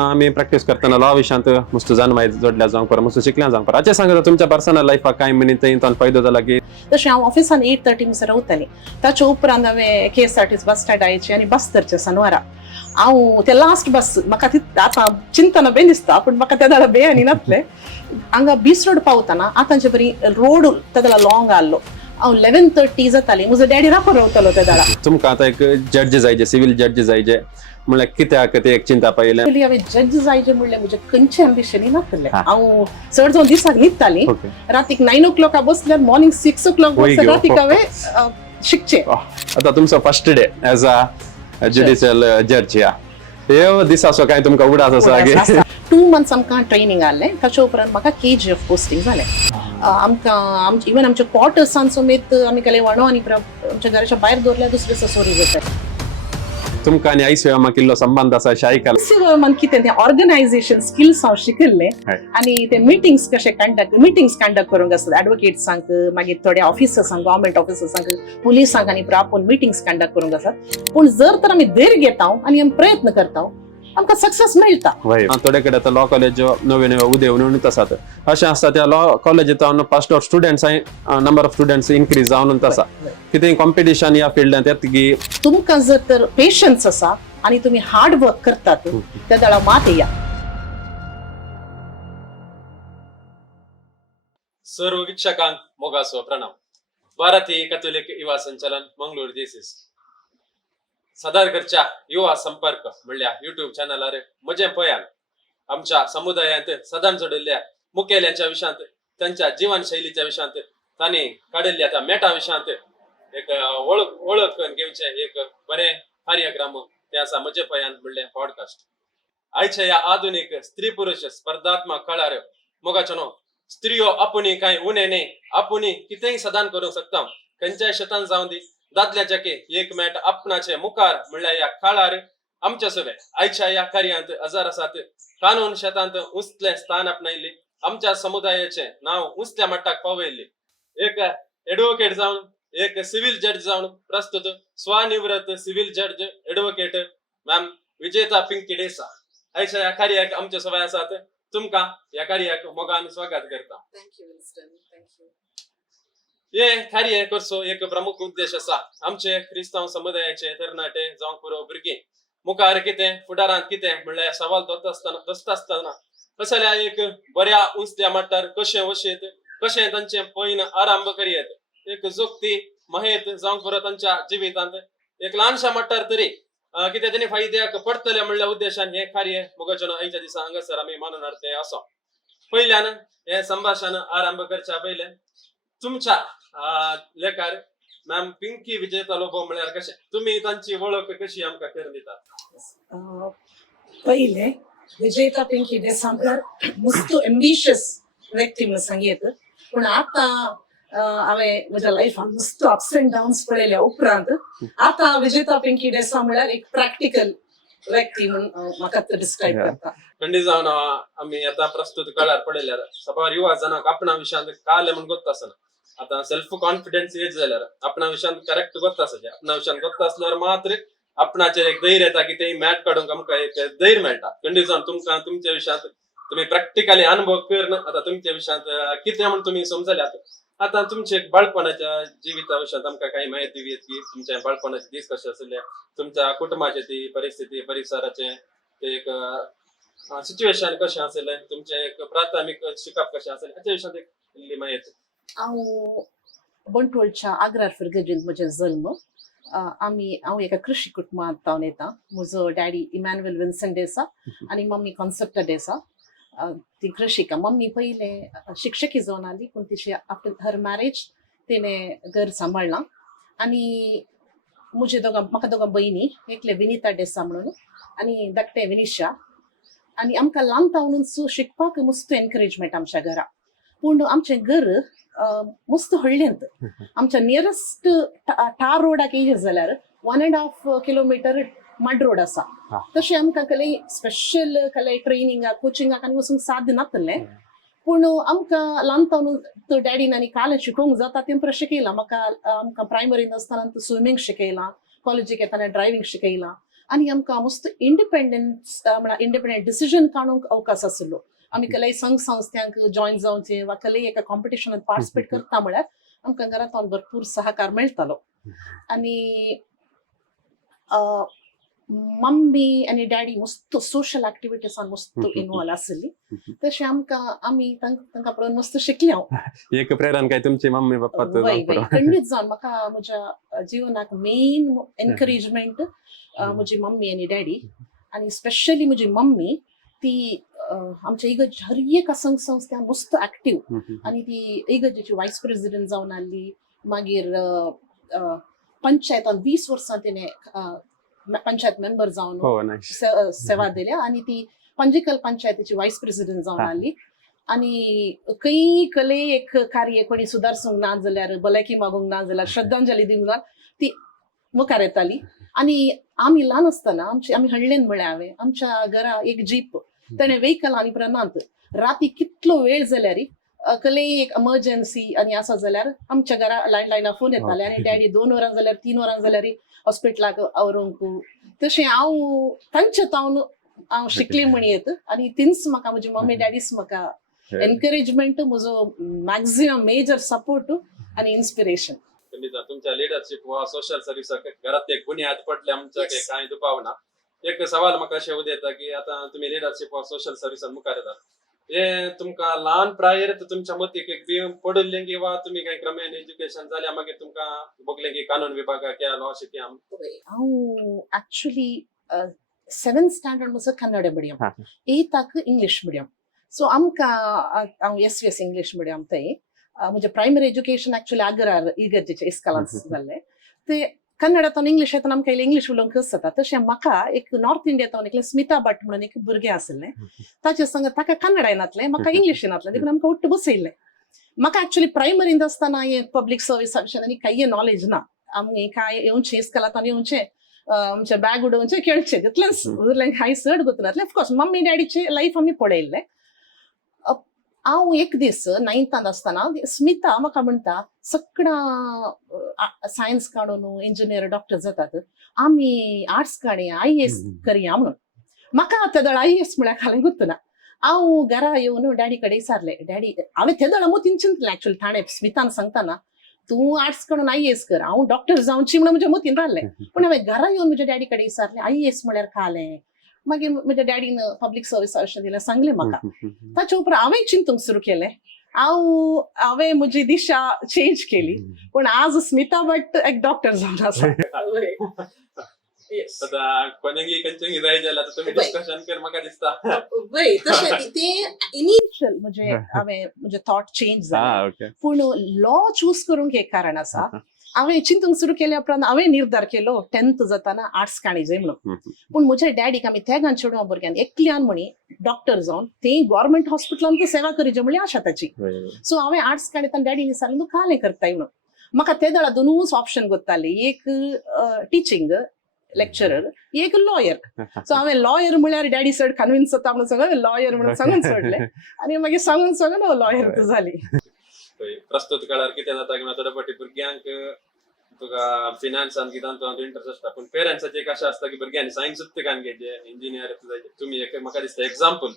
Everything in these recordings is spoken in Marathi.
आम्ही प्रॅक्टिस करताना लॉ विषयांत मस्त जाणवाय जोडल्या जावंक पर मस्त शिकल्या जावंक पर अशें सांगता तुमच्या पर्सनल लायफाक कांय मिनीट तान फायदो जाला की तशें हांव ऑफिसान 8:30 म्हणसर रावतालें. ताचे उपरांत हांवें KSRTC बस स्टँड आयचें आनी बस धरचें शनिवारा. हांव ते लास्ट बस म्हाका ती आतां चिंतना बे दिसता पूण म्हाका त्या दाडा बे आनी नासलें. हांगा बीच रोड पावतना आतांचे बरी रोड त्या दाडा लॉंग आहलो. हांव 11:30 जाताली म्हजो डॅडी राखून रावतालो त्या दाडा. तुमकां आतां एक जड्ज जायचे सिव्हिल जड्ज जायचे म्हळ्यार कित्याक ते एक चिंता पयलें पयलीं हांवें जज जायचें म्हणलें म्हजें खंयचें एम्बिशनूय नासलें. हांव चड जावन दिसाक न्हिदतालीं. रातीक 9 o'clock बसल्यार मॉर्निंग 6 o'clock रातीक हांवें शिकचें. आतां तुमचो first day as a judicial जज या हे दीस असो काय तुमकां उडास आसा की 2 months आमकां ट्रेनिंग आहलें. ताचे उपरांत म्हाका KGF पोस्टिंग जालें. आमकां इवन आमच्या क्वॉर्टर्सान समेत आमी केलें वणो आनी आमच्या घराच्या भायर दवरल्यार दुसरे ससोरी जाता. तुमकां आनी ICM किल्लो संबंध आसा अशें आयकलां. मन कितें तें ऑर्गनायझेशन स्किल्स हांव शिकिल्लें आनी ते मिटिंग्स कशे कंडक्ट करूंक आसता एडवोकेट्सांक मागीर थोड्या ऑफिसर्सांक गव्हर्मेंट ऑफिसर्सांक पुलिसांक आनी आपूण मिटिंग्स कंडक्ट करूंक आसात. पूण जर तर आमी धैर्य घेता आनी आमी प्रयत्न करता आमकां सक्सेस मेळटा. थोडे कडेन आतां लॉ कॉलेज नवे नवे उदेवून आसात अशें आसता त्या लॉ कॉलेजींत फर्स्ट ऑफ स्टुडंट्सांय नंबर ऑफ स्टुडंट्स इन्क्रीज जावन आसा कितें कॉम्पिटिशन ह्या फिल्डांत येता की तुमकां जर तर पेशन्स आसा आनी तुमी हार्ड वर्क करतात त्या दाडा मात येया. सर्व वीक्षकांक मोगाचो प्रणाम. भारतीय कॅथोलिक युवा संचलन मंगळूर देसीस सादरकरच्या युवा संपर्क म्हणल्या युट्यूब चॅनलार म्हजें पयान आमच्या समुदायांत सदां जोडिल्ल्या मुखेल्यांच्या विशयांत त्यांच्या जीवनशैलीच्या विशयांत तांणी काडिल्ल्या त्या मेटा विशयांत एक वळख घेवचे एक बरें कार्यक्रम ते आसा म्हजें पयान म्हणलें पॉडकास्ट. आयच्या ह्या आधुनिक स्त्री पुरुष स्पर्धात्मक काळार मोगाचनो स्त्रियो आपुणी कांय उणे न्ही आपुणी कितेंय सदां करूंक शकता. खंयच्याय शेतान जावं दी दादल्याचे एक मेट आपणाचे मुखार म्हणल्यार ह्या काळार आमचे सगळे आयच्या ह्या कार्यांत हजर आसात. कानून शेतांत उंचले स्थान आपणायल्ली आमच्या समुदायाचे नाव उंचल्या मट्टाक पावयल्ली. एक एडवोकेट जावन एक सिव्हिल जज जावन प्रस्तुत स्वनिवृत्त सिव्हिल जज एडवोकेट मॅम विजेता पिंकी देसाई आयच्या ह्या कार्याक आमचे सवय आसात. तुमकां ह्या कार्याक मोगान स्वागत करता. हे कार्य करचो एक प्रमुख उद्देश आसा आमचे क्रिस्तांव समुदायाचे तरणाटे जावं पुरो भुरगीं मुखार कितें फुडारांत कितें म्हणल्यार सवाल दोस्त आसतना कसल्या एक बऱ्या उंचल्या मट्टार कशें वशेत कशें तांचें पैन आरंभ करियेत एक जोगती महेत जावं पुरो तांच्या जिवितांत एक ल्हानशा मट्टार तरी कितें तरी फायद्याक पडटले म्हणल्या उद्देशान हे कार्य मोगाचनो आयच्या दिसा हांगासर आमी माननार्थे आसा. पयल्यान हे संभाशण आरंभ करच्या पयले तुमच्या लेखार मॅम पिंकी विजेता लोबो म्हळ्यार कशें तुमी तांची वळख कशी आमकां करून दितात. पहिले विजेता पिंकी देसाईकर मस्त एम्बिशियस व्यक्ती म्हणून सांगेत पूण आतां हांवें म्हज्या लायफान मस्त अप्स एंड डाउन्स पळयल्या उपरांत आतां विजेता पिंकी देसाई म्हळ्यार एक प्रॅक्टिकल व्यक्ती म्हणून म्हाका डिस्क्रायब करता. खंडी जावन आमी आतां प्रस्तुत काळार पळयल्यार सबार युवा जनांक आपणा विशयांत काले म्हण गोत्ता आसना. आतां सेल्फ कॉन्फिडन्स एज जाल्यार आपणा विशयांत करेक्ट गोत्ता आसचे आपणा विशयांत गोत्ता आसल्यार मात्र आपणाचेर एक धैर्य येता की ते मॅट काडूंक आमकां एक धैर्य मेळटा. खंडी जावन तुमकां तुमच्या विशयांत तुम्ही प्रॅक्टिकली अनुभव करून आता तुमच्या विशयांत कितें म्हण तुम्ही समजल्यात. आता तुमचे बाळपणाच्या जिविता विशयांत आमकां काही माहिती दित की तुमच्या बाळपणाचे दीस कशे आसले तुमच्या कुटुंबाची ती परिस्थिती परिसराचे एक सिच्युएशन कशें आसलें तुमचे एक प्राथमिक शिकप कशें आसलें हाच्या विशयांत एक इल्ली माहिती. हांव बंटोळच्या आग्रार फिरगजींत म्हजें जल्म. हांव एका कृशी कुटुंबांत जावन येता. म्हजो डॅडी इमॅन्युएल विन्सेंट देसाई आनी मम्मी कॉन्सेप्टा देसाई. ती कृषिका. मम्मी पहिले शिक्षकी जावन आली पूण तिची आफ्टर हर मॅरेज तिणें घर सांबाळ्ळां आनी म्हाका दोगां भयणी एकले विनिता देसाई म्हणून आनी धाकटे विनिशा आनी आमकां ल्हानपणानूच शिकपाक मस्त एनकरेजमेंट आमच्या घरा. पूण आमचें घर मस्त हळ्ळेंत. आमच्या नियरस्ट टार रोडाक येयत जाल्यार 1.5 kilometer मड रोड आसा. तशें आमकां कसलेय स्पेशल ट्रेनिंगाक कोचिंगाक आनी वचूंक साध्य नासलें. पूण आमकां ल्हानपणान डॅडीन आनी काल शिकोवंक जाता तें परत शिकयलां. आमकां प्रायमरीन आसतना स्विमींग शिकयलां, कॉलेजीक येताना ड्रायव्हिंग शिकयलां. आनी आमकां मस्त इंडिपेंडंट डिसिजन काडूंक अवकाश आसलो. आमी कसल्याय संघ संस्थांक जॉयन जावचें वा कसल्याय एका कॉम्पिटिशनात पार्टिसिपेट करता म्हळ्यार आमकां घरांतल्यान भरपूर सहकार मेळटालो. आनी मम्मी आनी डॅडी मस्त सोशल एक्टिविटीजान मस्त इन्वॉल्व आसली. तशें आमी तांकां पळोवन मस्त शिकली हांव. एक प्रेरण काय तुमची मम्मी पप्पा वय खंडीत जावन म्हाका म्हज्या जिवनाक मेन एनकरेजमेंट म्हजी मम्मी आनी डॅडी. आनी स्पेशली म्हजी मम्मी ती आमच्या इगर्ज हर एका संघ संस्थान मस्त ऍक्टिव्ह. आनी ती इगर्जेची वायस प्रेसिडेंट जावन आसली. मागीर पंचायतान 20 वर्सां तिणें पंचायत मेंबर जावन सेवा दिल्या. आनी ती पंजीकल पंचायतीची वायस प्रेसिडेंट जावन आसली. आनी खंय एक कार्य कोणी सुदारसूंक ना जाल्यार भलायकी मागूंक ना जाल्यार श्रद्धांजली दिवंक ना ती मुखार येताली. आनी आमी ल्हान आसतना आमी हाडलें म्हळ्यार हांवें आमच्या घरा एक जीप ताणें व्हेकल आनी प्रनांत राती कितलो वेळ जाल्यार कसलेय एक एमर्जन्सी आनी आसा जाल्यार आमच्या घरा लँडलायनार फोन येताले. आनी डॅडी 2 वरां जाल्यार 3 वरां जाल्यार हॉस्पिटलाक व्हरूंक. तशें हांव तांचे तावन हांव शिकली म्हणयत. आनी तिन्स म्हाका म्हजी मम्मी डॅडीच म्हाका एनकरेजमेंट म्हजो मॅक्झिमम मेजर सपोर्ट आनी इन्स्पिरेशन. तुमच्या लिडरशिप वा सोशल सर्व्हिसाक घरात एक बुनियाद पडले आमच्या कांय दुपावना. एक सवाल म्हाका अशें उदेता की आतां तुमी लिडरशिप वा सोशल सर्व्हिसान मुखार येतात. हे तुमकां ल्हान प्रायर तुमच्या मतीक एक बी पडलें की वा तुमी कांय क्रमेन एज्युकेशन जाल्यार मागीर तुमकां बगलें की कानून विभागाक या लॉ शिकया. हांव एक्चुअली 7th स्टँडर्ड म्हजो Kannada medium, 8th English medium. So आमकां हांव SVS इंग्लीश मिडियम थंय म्हजें प्रायमरी एज्युकेशन एक्चुअली आग्रार इगर्जेचे इस्कालांत जाल्लें. ते कन्नडांतल्यान इंग्लीश येताना आमकां इल्लें इंग्लीश उलोवंक कस जाता. तशें म्हाका एक नॉर्थ इंडियांतल्यान एक स्मिता भट म्हणून एक भुरगें आसलें. ताचे संग ताका कन्नड येनातलें, म्हाका इंग्लीश येनातलें. देखून आमकां उट्ट बसयल्लें. म्हाका एक्चुअली प्रायमरींत आसतना हे पब्लीक सर्विसा विशीं आनी कांय नॉलेज ना. आमी काय येवचें इस्कालांतल्यान येवचें, आमचे बॅग उडोवचें, खेळचें, तितलेंच उरलें. कांय चड गुंतनातलें. ऑफकोर्स मम्मी डॅडीचें लायफ आमी पळयल्लें. हांव एक दीस 9th आसतना स्मिता म्हाका म्हणटा सगळां सायन्स काडून इंजिनियर डॉक्टर जातात, आमी आर्ट्स काडया, IAS करया म्हणून. म्हाका ते दळ IAS म्हळ्यार खालें गुंतना. हांव घरा येवन डॅडी कडेन विचारलें, डॅडी हांवें ते दळ मोतीन चिंतलें एक्चुअली ताणें स्मितान सांगताना तूं आर्ट्स काडून IAS कर, हांव डॉक्टर जावची म्हणून म्हज्या मतीन रावलें. पूण हांवें घरा येवन म्हज्या डॅडी कडेन विचारलें IAS म्हळ्यार खालें. मागीर म्हज्या डॅडीन पब्लीक सर्विसा अशें दिलें सांगलें म्हाका. ताचे उपरांत हांवें चिंतूंक सुरू केलें. हांवें म्हजी दिशा चेंज केली. पूण आज स्मिता भट एक डॉक्टर जावन आसा. आतां कोणेंगी खंयचेंय जाय जाल्यार तुमी डिस्कशन कर म्हाका दिसता. वय तशें ते इनिशियल हांवें म्हजे थॉट चेंज जाले. पूण लॉ चूज करूंक एक कारण आसा. हांवें चिंतूंक सुरू केल्या उपरांत हांवें निर्धार केलो 10th जाताना आर्ट्स काणी जाय म्हणून. पूण म्हज्या डॅडीक आमी तेगान चेडवा भुरग्यांक एकल्यान म्हणी डॉक्टर जावन ते गव्हर्मेंट हॉस्पिटलांत सेवा करीचे म्हणली आशा ताची. सो हांवें आर्ट्स काणी ताणें डॅडीन विचारलें तूं कालें करताय म्हणून. म्हाका ते दळा 2 ऑप्शन गताली, एक टिचींग लेक्चरर, एक लॉयर. सो हांवें लॉयर म्हळ्यार डॅडी चड कन्विन्स जाता म्हणून सांगून लॉयर म्हणून सांगून सोडलें. आनी मागीर सांगून हांव लॉयर जाली. प्रस्तुत काळार कितें जाता की थोड्या फावटी भुरग्यांक तुका फिनान्सान कितें इंटरेस्ट आसता, पूण पेरंट्साची एक आशा आसता की भुरग्यांनी सायन्सूच कान घेवचे, इंजिनियर जायचे. तुमी एक म्हाका दिसता एक्झाम्पल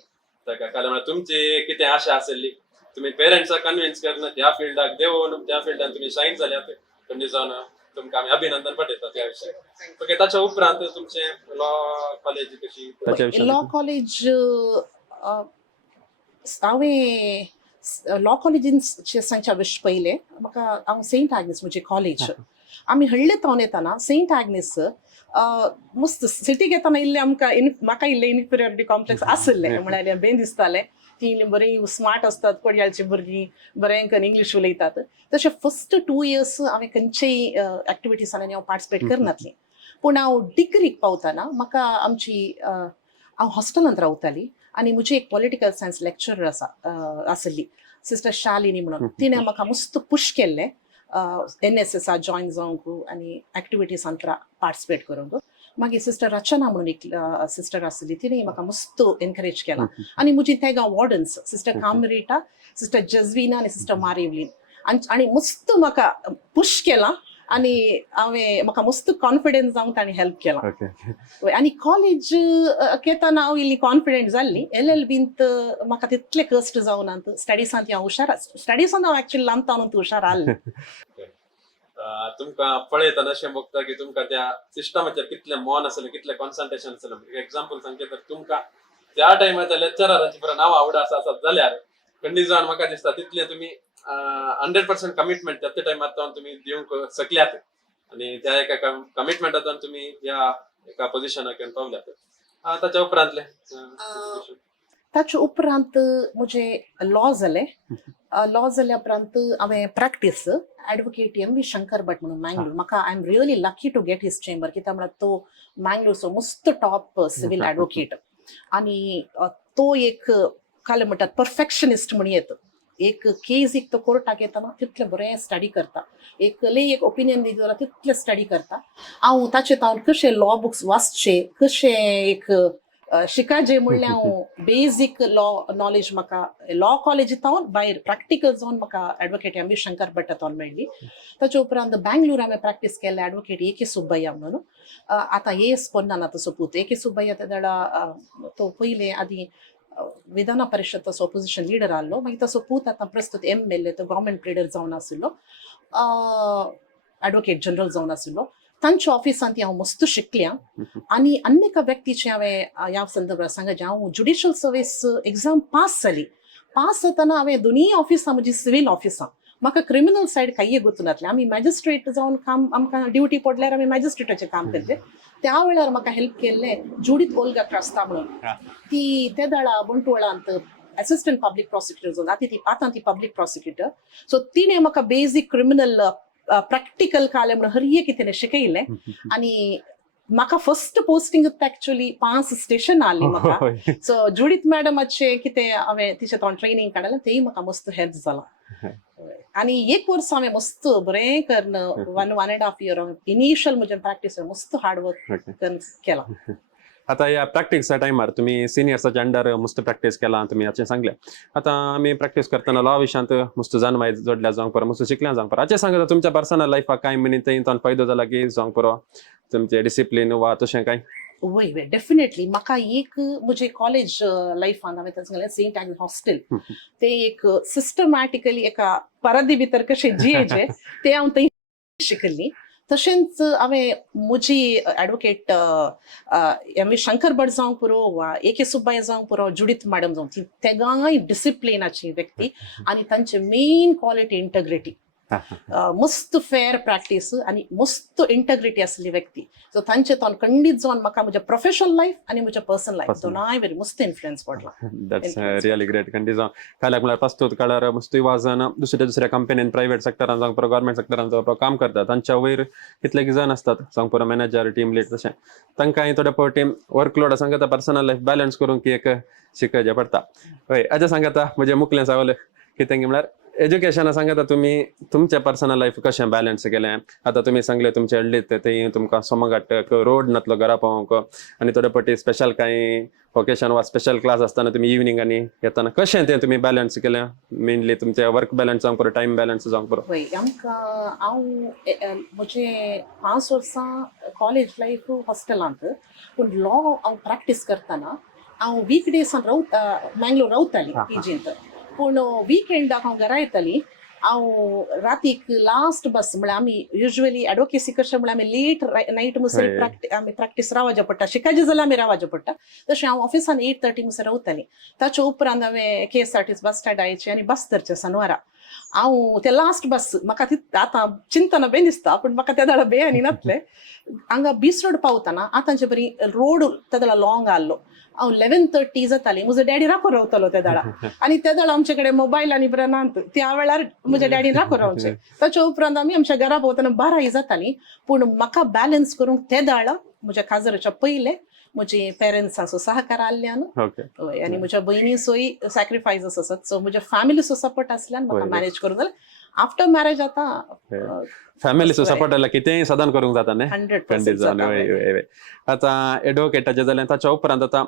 ताका कारण म्हळ्यार तुमची कितें आशा आसली, तुमी पेरंट्साक कन्विन्स करना त्या फिल्डाक देवन त्या फिल्डान तुमी शायन जाल्यात. खंय जावन तुमकां आमी अभिनंदन पटयता त्या विशयाक. ओके, ताच्या उपरांत तुमचें लॉ कॉलेज कशी? लॉ कॉलेज हांवें लॉ कॉलेजीन सांगच्या पयलें म्हाका हांव सेंट ॲग्नेस म्हजें कॉलेज आमी हडले तावन येताना सेंट ॲग्नेस मस्त सिटीक येताना इल्लें म्हाका इल्लें इनफिरियरिटी कॉम्प्लेक्स आसलें. म्हळ्यार बेन दिसतालें ती बरीं स्मार्ट आसतात, कोडयाळची भुरगीं बरें इंग्लीश उलयतात. तशें फस्ट 2 years हांवें खंयचेय एक्टिविटीजांनी हांव पार्टिसिपेट करनातलें. पूण हांव डिग्रीक पावतना म्हाका हांव हॉस्टेलांत रावताली आनी म्हजी एक पॉलिटिकल सायन्स लेक्चरर आसली सिस्टर शालिनी म्हणून. तिणें म्हाका मस्त पुश केल्लें NSSा जॉयन जावंक आनी एक्टिविटीजांत पार्टिसिपेट करूंक. मागीर सिस्टर रचना म्हणून एक सिस्टर आसली, तिणें म्हाका मस्त एनकरेज केला. आनी म्हजी तेगा वॉर्डन्स सिस्टर कामरेटा, सिस्टर जजविना आनी सिस्टर मारिवलीन आनी मस्त म्हाका पुश केलां आणि हांवें म्हाका मस्त कॉन्फिडन्स जावन ताणी हेल्प केला ओके आनी कॉलेज घेताना हांव इल्ली कॉन्फिडंट जाल्ली LLBंत म्हाका तितले कश्ट जावनात स्टडीसांत हांव हुशार स्टडीसांत हांव एक्चुअली ल्हानतानूच हुशार आहलें तुमकां पळयतना अशें भोगता की तुमकां त्या सिस्टमाचेर कितलें मोन आसलें कितलें कॉन्सन्ट्रेशन आसलें एग्जाम्पल सांगचे तर तुमकां त्या टायमाच्या लेक्चरारांची बरें नांव आवड आसा जाल्यार खंडीजान म्हाका दिसता तितलें तुमी 100% कमिटमेंट त्या टायमार तुमी दिवंक शकल्यात आणि त्या एका कमिटमेंटातून तुम्ही या एका पोझिशनाक पावल्यात ताच्या उपरांतले ताचे उपरांत म्हजें लॉ जालें लॉ जाल्या उपरांत हांवें practice advocate MV Shankar Bhat म्हणून मँगलोर म्हाका I am really lucky to get his chamber कित्याक म्हळ्यार तो मँगलोरचो मस्त टॉप सिव्हिल एडवोकेट आणि तो एक काय म्हणटात परफेक्शनिस्ट म्हणून येता एक केस एक तो कोर्टाक येतना तितलें बरें स्टडी करता एक एक ओपिनियन दिता जाल्यार तितलें स्टडी करता हांव ताचे हांव कशें लॉ बुक्स वाचचे कशें एक शिकायचे म्हणल्यार हांव बेजीक लॉ नॉलेज म्हाका लॉ कॉलेजींत हांव भायर प्रॅक्टिकल जावन म्हाका एडवोकेट MV शंकर भटांतून मेळ्ळी ताचे उपरांत बँगलोर हांवें प्रॅक्टीस केलें एडवोकेट AK सुब्बय्या म्हणून आतां येस पोन्नान आतां सपूत AK सुब्बय्या त्या तो पयले आदी विधान परिषदेचो ऑपोजिशन लिडर आहलो मागीर तो सपूत आतां प्रस्तुत MLA तो गव्हर्मेंट लिडर जावन आशिल्लो एडवोकेट जनरल जावन आशिल्लो तांच्या ऑफिसांत हांव मस्त शिकल्या आनी अन्य एका व्यक्तीचे हांवें ह्या संदर्भात सांगचें हांव ज्युडिशियल सर्वीस एग्जाम पास जाली पास जातना हांवें दोनी ऑफिसां म्हजी सिव्हिल ऑफिसां म्हाका क्रिमिनल सायड काही गुंतून नासलें आमी मॅजिस्ट्रेट जावन काम आमकां ड्युटी पडल्यार आमी मॅजिस्ट्रेटाचें काम करतले त्या वेळार म्हाका हेल्प केल्लें जुडीत ओल्गा क्रास्ता म्हणून ती त्या दळा बंटवाळांत असिस्टंट पब्लीक प्रॉसिक्युटर आतां ती पब्लीक प्रॉसिक्युटर सो तिणें म्हाका बेजीक क्रिमिनल प्रॅक्टिकल कालें म्हणून हर एक कितें शिकयलें आनी म्हाका फर्स्ट पोस्टिंग एक्चुअली 5 स्टेशन आली म्हाका सो जुडीत मॅडमाचे कितें हांवें तिचे तोंड ट्रेनिंग काडलें तेय म्हाका मस्त हेल्प जाला आनी एक वर्स हांवें मस्त बरें करून 1.5 year इनिशियल म्हजें प्रॅक्टीस मस्त हार्डवर्क करून केला आता या प्रॅक्टिसच्या टायमार तुम्ही सिनियर्साच्या अंडर मस्त प्रॅक्टीस केला तुम्ही हाचें सांगलें आता आमी प्रॅक्टीस करतना लॉ विशयांत मस्त जानवाय जोडल्या जावंक पुरो मस्त शिकल्या जावंक पुरो हाचें सांगता तुमच्या पर्सनल लायफाक कांय मिनिटां फायदो जाला की जावंक पुरो तुमचे डिसिप्लीन वा तशें कांय वय वय डेफिनेटली म्हाका एक म्हजे कॉलेज लायफान हांवें तांचे सांगलें सेंट एग्नेस हॉस्टेल ते एक सिस्टमॅटिकली एका परादी भितर कशें जियेचे ते हांव थंय शिकली तशेंच हांवें म्हजी एडवोकेट MV शंकर भट जावंक पुरो वा AK सुब्बय्या जावंक पुरो जुडीत मॅडम जावंक ती तेगांय डिसिप्लिनाची व्यक्ती आनी तांचे मेन क्वालिटी इंटग्रिटी मस्त फेअर प्रॅक्टीस आणि मस्त इंटग्रिटी असली व्यक्ती सो तांचे तोंड खंडीत जावन म्हाका म्हज्या प्रोफेशनल लायफ आनी म्हज्या पर्सनल लायफ दोनाय वेरी मस्त इन्फ्लुएन्स पडला दॅट्स रियली ग्रेट खंडी जावं काल्याक म्हळ्यार प्रस्तुत काळार मस्त वाजन दुसऱ्या कंपनीन प्रायव्हेट सेक्टरान जावंक पुरो गव्हर्मेंट सेक्टरान जावंक पुरो काम करतात तांच्या वयर कितले जण असतात जावंक पुरो मॅनेजर टीम लीड तशें तांकां थोडे फावटी वर्कलोड सांगता पर्सनल लायफ बॅलन्स करूंक एक शिकचें पडटा हय हाचें सांगता म्हजें मुखलें सांगलें कितें म्हळ्यार एज्युकेशन सांगता तुम्ही तुमचे पर्सनल लायफ कशें बॅलन्स केलें आता तुम्ही सांगले तुमचे हळडीत थंय तुमकां सोमघाट रोड नातलो घरा पावोवंक आनी थोडे फावटी स्पेशल कांय ओकेशन वा स्पेशल क्लास आसतना तुम्ही इव्हिनिंगांनी येताना कशें तें तुमी बॅलन्स केलें मेनली तुमचे वर्क बॅलन्स जावंक पुरो टायम बॅलन्स जावंक पुरो हय आमकां हांव म्हजे 5 वर्सां कॉलेज लायफ हॉस्टेलांत पूण लॉ हांव प्रॅक्टीस करतना हांव वीक डेजान मँगलोर रावताली PGंत पूण विकेंडाक हांव घरा येताली हांव रातीक लास्ट बस म्हळ्यार आमी युजली एडवोकेसी कशें म्हळ्यार आमी लेट नायट म्हणसर आमी प्रॅक्टीस रावचें पडटा शिकायचें जाल्यार आमी रावचें पडटा तशें हांव ऑफिसान 8:30 म्हणसर रावताली ताचे उपरांत हांवें KSRTC बस स्टँड आयचें आनी बस धरचें शनिवारा हांव ते लास्ट बस म्हाका ती आतां चिंतना बे दिसता पूण म्हाका त्या दाडा बे आनी नासलें हांगा बीच रोड पावतना आतांचे बरी रोड त्या दाडा लॉंग आहलो हांव 11:30 जाताली म्हजो डॅडी राखून रावतालो त्या दाडा आनी त्या दाडा आमचे कडेन मोबायल आनी बरें नात त्या वेळार म्हज्या डॅडीन राखून रावचें ताच्या उपरांत आमी आमच्या घरा पावतना 12 जाताली पूण म्हाका बॅलन्स करूंक त्या दाडा म्हज्या काजराच्या पयले म्हजे पेरंट्सांचो सहकार आसल्यान आनी म्हज्या भयणीचोय सॅक्रिफायस आसात सो म्हज्या फॅमिलीचो सपोर्ट आसल्यान म्हाका मॅनेज करूंक जालें आफ्टर मॅरेज आतां फॅमिलीचो सपोर्ट आसल्यार कितेंय सदान करूंक जाता न्ही 100% आतां एडवोकेटाचें जालें ताच्या उपरांत आतां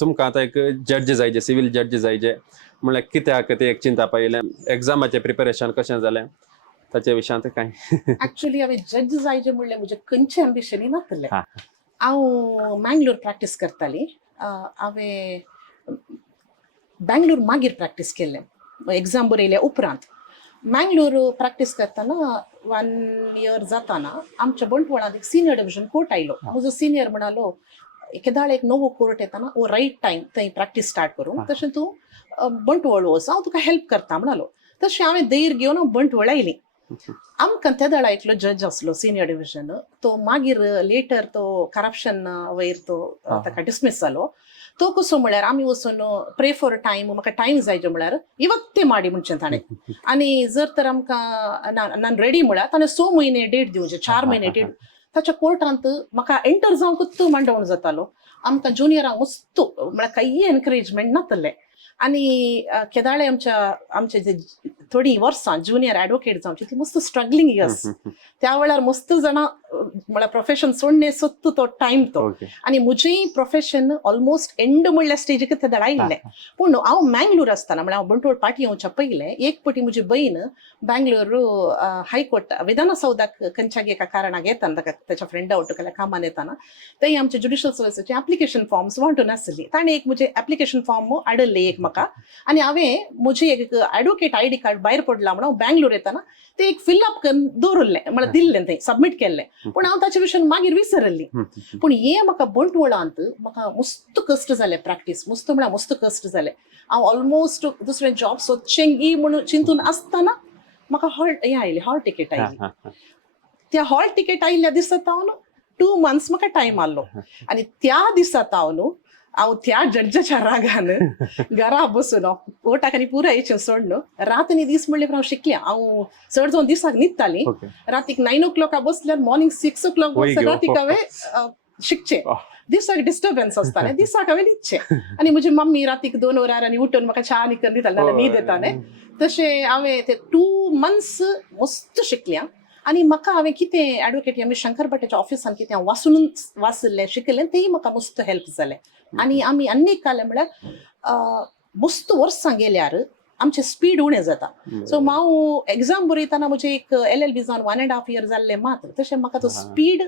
तुमकां आतां एक जड्ज जायचे सिव्हील जड्ज जायचे म्हळ्यार कित्याक ते एक चिंता पयलें एग्जामाचें प्रिपरेशन कशें जालें ताच्या विशयांत काय ऍक्च्युली हांवें जज जायचें म्हणलें म्हजें खंयचें एम्बिशनूय नासलें. हा. हांव मँगलोर प्रॅक्टीस करताली. हांवें बँगलोर मागीर प्रॅक्टीस केल्लें एग्जाम बरयल्या उपरांत. मँगलोर प्रॅक्टीस करतना 1 year जाताना आमच्या बंटवाळांत एक सिनियर डिव्हिजन कोर्ट आयलो. म्हजो सिनियर म्हणालो केदाळ एक नवो कोर्ट येताना ओ रायट टायम थंय प्रॅक्टीस स्टार्ट करूंक, तशें तूं बंटवळ वच, हांव तुका हेल्प करता म्हणालो. तशें हांवें धैर्य घेवन हांव बंटवळ आयलीं. आमकां त्या दाडा एकलो जज आसलो सिनियर डिव्हिजन. तो मागीर लेटर तो करप्शन वयर तो ताका डिसमीस जालो. तो कसो म्हळ्यार आमी वचून प्रे फॉर टायम, म्हाका टायम जायचो म्हळ्यार इवत्ते माडी म्हणचें ताणें. आनी जर तर आमकां नान रेडी म्हळ्यार ताणें 6 म्हयने डेट दिवचे, 4 म्हयने डेट. ताच्या कोर्टांत म्हाका एंटर जावंकूच मांडवण जातालो. आमकां ज्युनियरांक मस्त म्हळ्यार काही एनकरेजमेंट नासलें. आनी केदाळे आमचे जे थोडी वर्सां ज्युनियर एडवोकेट जावची ती मस्त स्ट्रगलिंग इयर्स. त्या वेळार मस्त जाणां म्हळ्यार प्रोफेशन सोडणे सत्त तो टायम तो. आनी म्हजें प्रोफेशन ऑलमोस्ट एंड म्हणल्या स्टेजीक ते धाडायल्लें. पूण हांव मँगलोर आसतना म्हळ्यार हांव बंटवळ पाटी येवच्या पयलें एक फावटी म्हजी बहीण बँगलोर हायकोर्ट विधान सौदाक खंयच्याय एका कारणाक येताना ताका ताच्या फ्रेंडा वटकल्या कामान येताना थंय आमचे ज्युडिशियल सर्विसीचे एप्लिकेशन फॉर्म्स वांटून आसली. ताणें एक म्हजे एप्लिकेशन फॉर्म हाडले एक म्हाका. आनी हांवें म्हजी एक एडवोकेट आयडी कार्ड भायर पडला म्हणून हांव बँगलोर येताना ते एक फिलअप करून दवरलें म्हळ्यार दिल्लें थंय सबमीट केल्लें. पूण हांव ताचे विशयी मागीर विसरली. पूण हे म्हाका बंटवळांत म्हाका मस्त कश्ट जालें प्रॅक्टीस, मस्त म्हळ्यार मस्त कश्ट जालें. हांव ऑलमोस्ट दुसरें जॉब सोदचें म्हणून चिंतून आसतना म्हाका हॉल टिकेट आयली. त्या हॉल टिकेट आयिल्ल्या दिसात हांव 2 months म्हाका टायम आसलो. आनी त्या दिसात हांव त्या जड्जाच्या रागान घरा बसून कोर्टाक आनी पुराय हेचें सोडलो. रात आनी दीस म्हणले हांव शिकलें. हांव चड जावन दिसाक न्हिदतालीं. रातीक 9 o'clock बसल्यार मॉर्निंग 6 o'clock बसल्यार रातीक हांवें शिकचें. दिसाक डिस्टर्बन्स आसतालें, दिसाक हांवें न्हिदचें. आनी म्हजी मम्मी रातीक 2 वरार आनी उठून म्हाका च्या आनी करून दिताली नाल्यार न्हीद येतालें. तशें हांवें ते 2 months मस्त शिकलें. आनी म्हाका हांवें कितें एडवोकेट आमी शंकर भटाच्या ऑफिसान कितें हांव वाचलें शिकलें तेंय म्हाका मस्त हेल्प जालें. आनी आमी आनी एक कालें म्हळ्यार मस्त वर्सां गेल्यार आमचें स्पीड उणें जाता. सो हांव एग्जाम बरयतना म्हजें एक LLB जावन 1.5 year जाल्लें मात तशें म्हाका तो स्पीड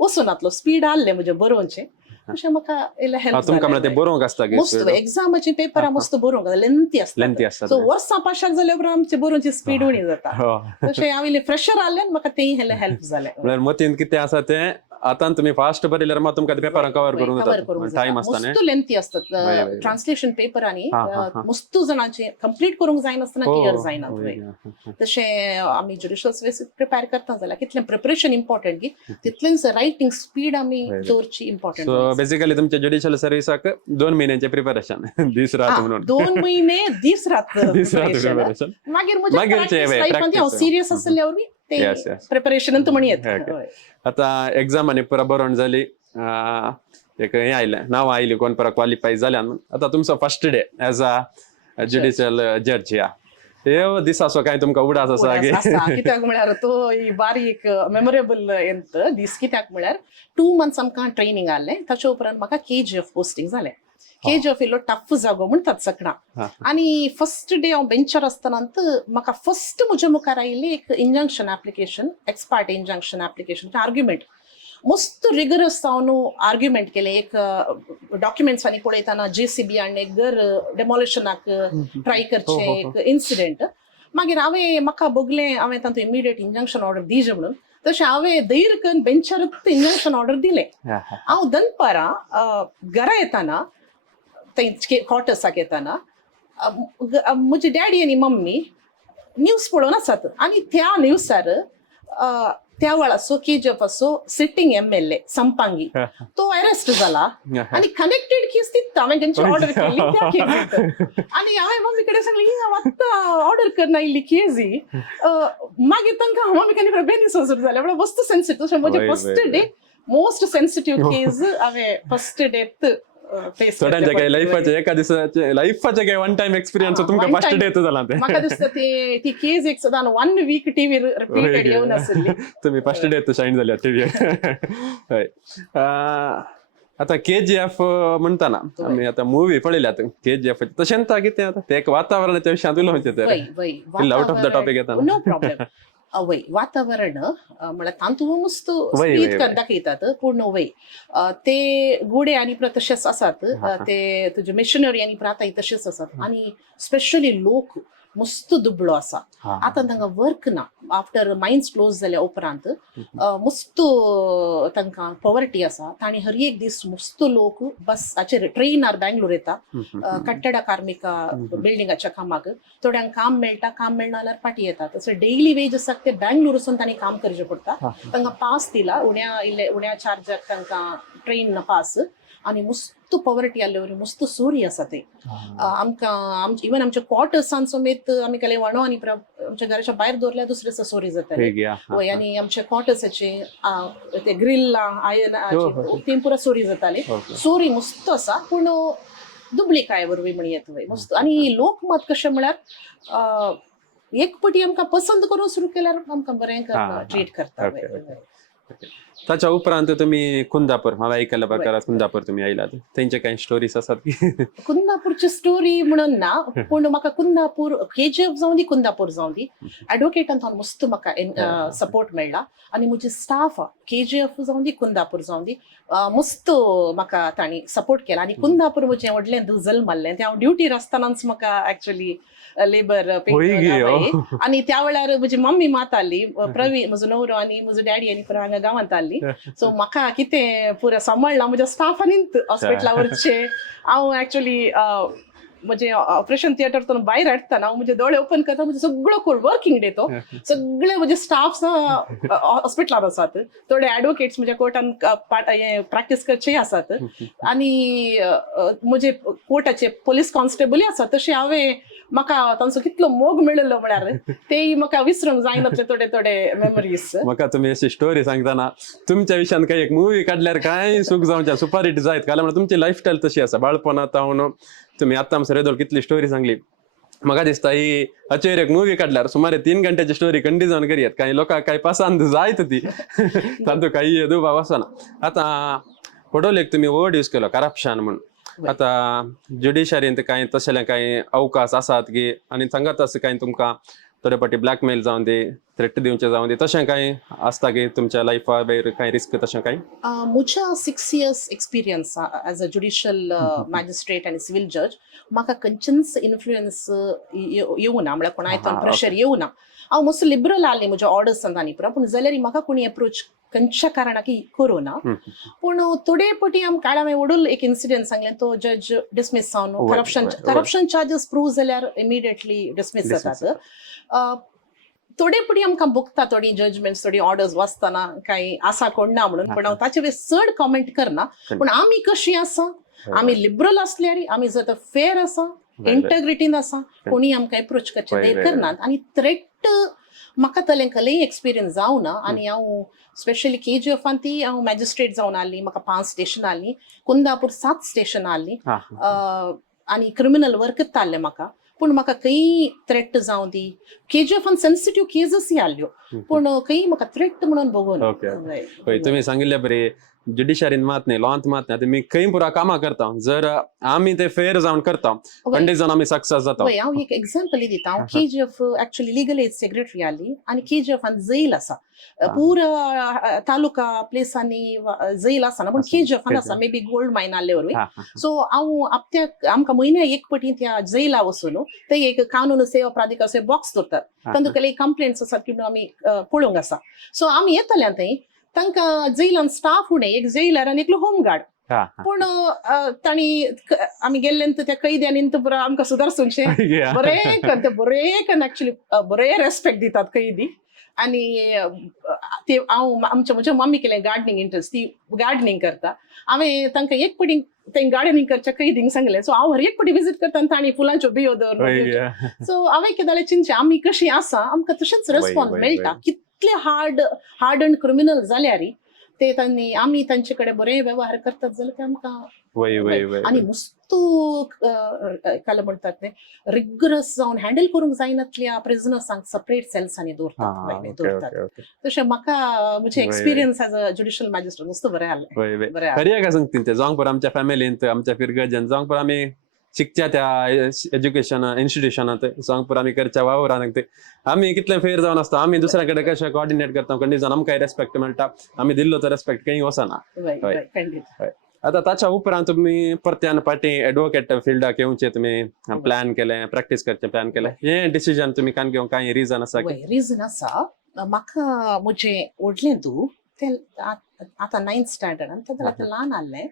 वचूनातलो. स्पीड आहलें म्हजें बरोवचें. तशें म्हाका इल्लें हेल्प तुमकां म्हळ्यार ते जालें. बरोवंक आसता मस्त एग्जामाची पेपरां मस्त बरोवंक लेंथी आसता. सो वर्सां पाशाक जाल्या उपरांत आमची बरोवची स्पीड उणी जाता. तशें हांव इल्लें फ्रेशर आहलें म्हाका तेंय हेल्प जालें. म्हळ्यार मतीन कितें आसा तें आतां तुमी फास्ट बरयल्यार मात तुमकां पेपरां कवर करूंक जाता. टायम आसता न्ही. मस्त लेंथी असतात ट्रान्सलेशन पेपरांनी. मस्त जाणांचे कंप्लीट करूंक जायनासतना क्लियर जायना. तशें आमी ज्युडिशियल सर्विसीस प्रिपेर करता जाल्यार कितलें प्रिपरेशन इम्पॉर्टंट की तितलेंच रायटिंग स्पीड आमी दवरची इम्पॉर्टंट. सो बेसिकली तुमच्या ज्युडिशियल सर्विसाक 2 महिन्यांचे प्रिपरेशन दीस रात म्हणून 2 महिने दीस रात प्रिपरेशन. मागीर म्हज्या हांव सिरियस आसल्या वरवीं ते प्रिपरेशन म्हणून येता. आतां एग्जामांनी पुरा बरोवन जाली, एक हें आयलें नांव आयलीं कोण पुरा क्वॉलिफाय जाल्यान. आतां तुमचो first day as a judicial जज या हे दीस असो काय तुमकां उडास आसा की कित्याक म्हळ्यार तो बारीक मेमोरेबल दीस. कित्याक म्हळ्यार 2 months आमकां ट्रेनिंग आहलें. ताचे उपरांत म्हाका KGF पोस्टींग जालें. KGF इल्लो टफ जागो म्हणटात सगळां. आनी फर्स्ट डे हांव बेंचार आसतना म्हाका फर्स्ट म्हज्या मुखार आयिल्ली एक injunction application, ex parte injunction application argument. मस्त रिगरस हांव आर्ग्युमेंट केलें. एक डॉक्युमेंट्सांनी पळयतना JCB हाडलें, घर डेमोलिशनाक ट्राय करचें एक इन्सिडेंट. मागीर म्हाका बगलें हांवें तातूंत इमिडिएट इंजंक्शन ऑर्डर दिवचें म्हणून. तशें हांवें धैर्य करून बेंचारच इंजंक्शन ऑर्डर दिलें. हांव दनपारां घरा येताना क्वॉर्टर्साक येताना म्हजी डॅडी आनी मम्मी न्यूज पळोवन आसात. आनी त्या न्यूजार त्या वेळाचो KGF सिटींग MLA संपांगी तो अरेस्ट जाला आनी कनेक्टेड केस तित्ता हांवें तेंची ऑर्डर केल्ली त्या केसीक. आनी हांवें मम्मी कडेन सांगलें ही हांव आतां ऑर्डर करून आयिल्ली केजी. मागीर तांकां मम्मी कडेन बेनीस वचून जालें म्हळ्यार मस्त सेन्सिटीव. तशें म्हजें फर्स्ट डे मोस्ट सेन्सिटीव केस हांवें फर्स्ट डेत थोड्यांचे काय लाईफाचे एका दिसाचे लाईफाचे काय वन टाइम एक्सपिरियन्स तुमकां फर्स्ट डे जाला ते. म्हाका दिसता ती केस एक सदां 1 week टीव्ही रिपीटेड येवन आसली. तुम्ही फर्स्ट डे शाईन जाल्या टीव्ही. हय आता KGF म्हणटाना आमी आता मूवी पळयल्यात KGF तशें कितें आता ते एक वातावरणाच्या विशयांत उलोवचें तर आउट ऑफ द टॉपिक येता. No problem. वय वातावरण म्हळ्यार तांतूं मस्त वय, स्पीड वय. करून दाखयतात पूर्ण वय ते गुडे आनी तशेंच आसात हा. ते तुजे मिशनरी आनी प्राताय तशेंच आसात आनी स्पेशली लोक मस्त दुबळो आसा आतां तांकां वर्क ना आफ्टर मायन्स क्लोज जाल्या उपरांत मस्त तांकां पॉवर्टी आसा तांणी हर एक दीस मस्त लोक बसाचेर ट्रेनार बँगलोर येता कट्टड कार्मिका बिल्डिंगाच्या कामाक थोड्यांक काम मेळटा काम मेळना जाल्यार फाटी येतात तसो डेली वेज आसा ते बँगलोर वचून तांणी काम करचें पडटा तांकां पास दिला उण्या चार्जाक तांकां ट्रेन पास आनी मस्त पॉवर्टी आसले वरी मस्त सोरी आसा ते आमकां इवन आमच्या क्वॉर्टर्सान समेत आमी केले वणो आनी आमच्या घराच्या भायर दवरल्यार दुसरे दिसा सोरी जाताले वय आनी आमच्या क्वॉर्टर्साचे ते ग्रिल आयन ते पुरा सोरी जाताले सोरी मस्त आसा पूण दुबळी काय वरवीं म्हण येत वय मस्त आनी लोक मात कशें म्हळ्यार एक पटी आमकां पसंत करून सुरू केल्यार आमकां बरें ट्रीट करता ताच्या उपरांत तुम्ही कुंदापूर हांवें आयकल्या प्रकारात कुंदापूर तुम्ही आयलात तेंचे कांय स्टोरीज आसात की कुंदापूरची स्टोरी म्हणून ना पूण म्हाका कुंदापूर केजीएफ जावं दी कुंदापूर जावं दी एडवोकेटान हांव मस्त म्हाका सपोर्ट मेळ्ळा आनी म्हजी स्टाफ केजीएफ जावं दी कुंदापूर जावं दी मस्त म्हाका तांणी सपोर्ट केला आनी कुंदापूर म्हजें व्हडलें दुजल मारलें तें हांव ड्युटीर आसतनाच म्हाका एक्चुअली लेबर आनी त्या वेळार म्हजी मम्मी मात आसली प्रवीण म्हजो न्हवरो आनी म्हजो डॅडी आनी पुरो हांगा गांवांत आसली सो म्हाका कितें पुरो सांबाळ्ळा म्हज्या स्टाफानीच हॉस्पिटलार वरचें हांव एक्चुअली म्हणजे ऑपरेशन थिएटरतून भायर हाडटना हांव म्हजे दोळे ओपन करता म्हणजे सगळो वर्किंग डे तो सगळे म्हजे स्टाफ हॉस्पिटलार आसात थोडे एडवोकेट्स म्हज्या कोर्टान प्रॅक्टीस करचे आसात आनी म्हजे कोर्टाचे पोलीस कॉन्स्टेबलूय आसात तशें हांवें म्हाका तांचो कितलो मोग मेळिल्लो म्हळ्यार तेय म्हाका विसरूंक जायना थोडे थोडे मेमरीज म्हाका तुमी अशी स्टोरी सांगतना तुमच्या विशयान काही एक मुवी काढल्यार काय सुख जावच्या सुपरहिट जायत काय म्हणून तुमची लायफस्टायल तशी आसा बाळपणात हांव तुम्ही आता आमच्या रेदोल कितली स्टोरी सांगली म्हाका दिसता ही हाचेर एक मुवी काढल्यार सुमारे 3 घंट्याची स्टोरी कंडिजन करियत काही लोकांक काही पसंद जायत ती तातूंत काही दुबाव आसना आता पडोलेक तुम्ही वर्ड यूज केलो करप्शन म्हणून आता ज्युडिशरींत काही तशेले काही अवकाश आसात की आनी सांगात असं काही तुमकां थोडे फाटी ब्लॅकमेल जावन दी थ्रेट दिवचे जावन दी तशें काही आसता की तुमच्या लायफा भायर काही रिस्क तशें काही म्हज्या 6 years experience as a judicial magistrate आनी सिव्हिल जज म्हाका खंयचेच इन्फ्लुएन्स येवना म्हळ्यार कोणायतून प्रेशर येवना हांव मस्त लिबरल आसलें म्हज्या ऑर्डर्स आनी पुरो पूण जाल्यार म्हाका कोणी अप्रोच खंयच्या कारणाकी करोना पूण थोडे पटी आमकां हांवें वडूल एक इन्सिडेंट सांगलें तो जज डिसमीस जावन करप्शन चार्जीस प्रूव जाल्यार इमिडिएटली डिसमीस जातात थोडे पटी आमकां भोगता थोडी जजमेंट्स थोडी ऑर्डर्स वाचतना काही आसा कोण ना म्हणून पण हांव ताचे वेळी चड कॉमेंट करना पूण आमी कशी आसा आमी लिबरल आसल्यार आमी जर फेअर आसा इंटग्रिटीन आसा कोणी आमकां अप्रोच करचे करनात आनी थ्रेट म्हाका तलें एक्सपिरियन्स जावना आनी हांव स्पेशली केजीएफान ती हांव मॅजिस्ट्रेट जावन आसली म्हाका 5 स्टेशन आसली कुंदापूर 7 स्टेशन आसली आनी क्रिमिनल वर्कच आसलें म्हाका पूण म्हाका खंय थ्रेट जावं दी केजीएफान सेन्सिटिव्ह केसीस आसल्यो पूण खंय म्हाका थ्रेट म्हणून बघून तुम्ही सांगिल्ले बरे ज्युडिशरीन मात नाही लॉंत मात नाही मी खंय पुरा कामां करता जर आमी ते फेअर जावन करता कंडिशन आमी सक्सेस जाता हांव एक एक्झाम्पल दिता हांव KGF actually legal as secretary आसली आनी केजीएफान जैल आसा पुरा तालुका प्लेसांनी जैल आसना पूण केजीएफान आसा मे बी गोल्ड मायन आसले वरवीं सो हांव आमकां म्हयन्याक एक पटी त्या जैला वचून थंय एक कानून सेवा प्राधिकरणाचे बॉक्स दवरतात तातूंत केले कंप्लेंट्स आसात की आमी पळोवंक आसा सो आमी येतले थंय तांकां जैलान स्टाफ उणे एक जैलर आनी एकलो होमगार्ड पूण तांणी आमी गेल्ले त्या कैद्यांनी पुरो आमकां सुदारसूंचे बरें एक्चुअली बरे रेस्पेक्ट दितात कैदी आनी ते हांव म्हज्या मम्मी केलें गार्डनिंग इंट्रस्ट ती गार्डनिंग करता हांवें तांकां एक पटी तें गार्डनिंग करच्या कैदींक सांगलें सो हांव हर एक पटी विजीट करता आनी तांणी फुलांच्यो बियो दवर सो हांवें कितें जालें चिंतचें आमी कशीं आसा आमकां तशेंच रेस्पॉन्स मेळटा कितले हार्ड अँड क्रिमिनल जाल्यार ते तांणी आमी तांचे कडेन बरे वेव्हार करतात जाल्यार ते आमकां आनी मस्त काय म्हणटात ते रिगरस जावन हँडल करूंक जायनातल्या प्रिजनर्सांक सेपरेट सेल्सांनी दवरतात तशें म्हाका म्हजे experience as a judicial magistrate मस्त बरें आसलें खरी सांगता जावंक पडटा आमच्या फॅमिलींत आमच्या फिरगर्जन जावंक पडटा आमी शिकच्या त्या एज्युकेशन इन्स्टिट्यूशनात सांगपूर आम्ही करच्या वावरान ते आम्ही कितले फेर जावन असतो आम्ही दुसऱ्याकडे कशें कोऑर्डिनेट करता कंडिशन आमकां रेस्पेक्ट मेळटा आम्ही दिल्लो तो रेस्पेक्ट काही वचना वय खंडीत आता ताच्या उपरांत तुम्ही परत्यान पाटी एडवोकेट फिल्डाक येवचे तुम्ही प्लॅन केले प्रॅक्टीस करचे प्लॅन केले हे डिसिजन तुम्ही कान घेवंक कांय रिजन आसा की रिझन आसा म्हाका म्हजे व्हडलें ते आतां 9th स्टँडर्डान तें जाल्यार तें ल्हान आहलें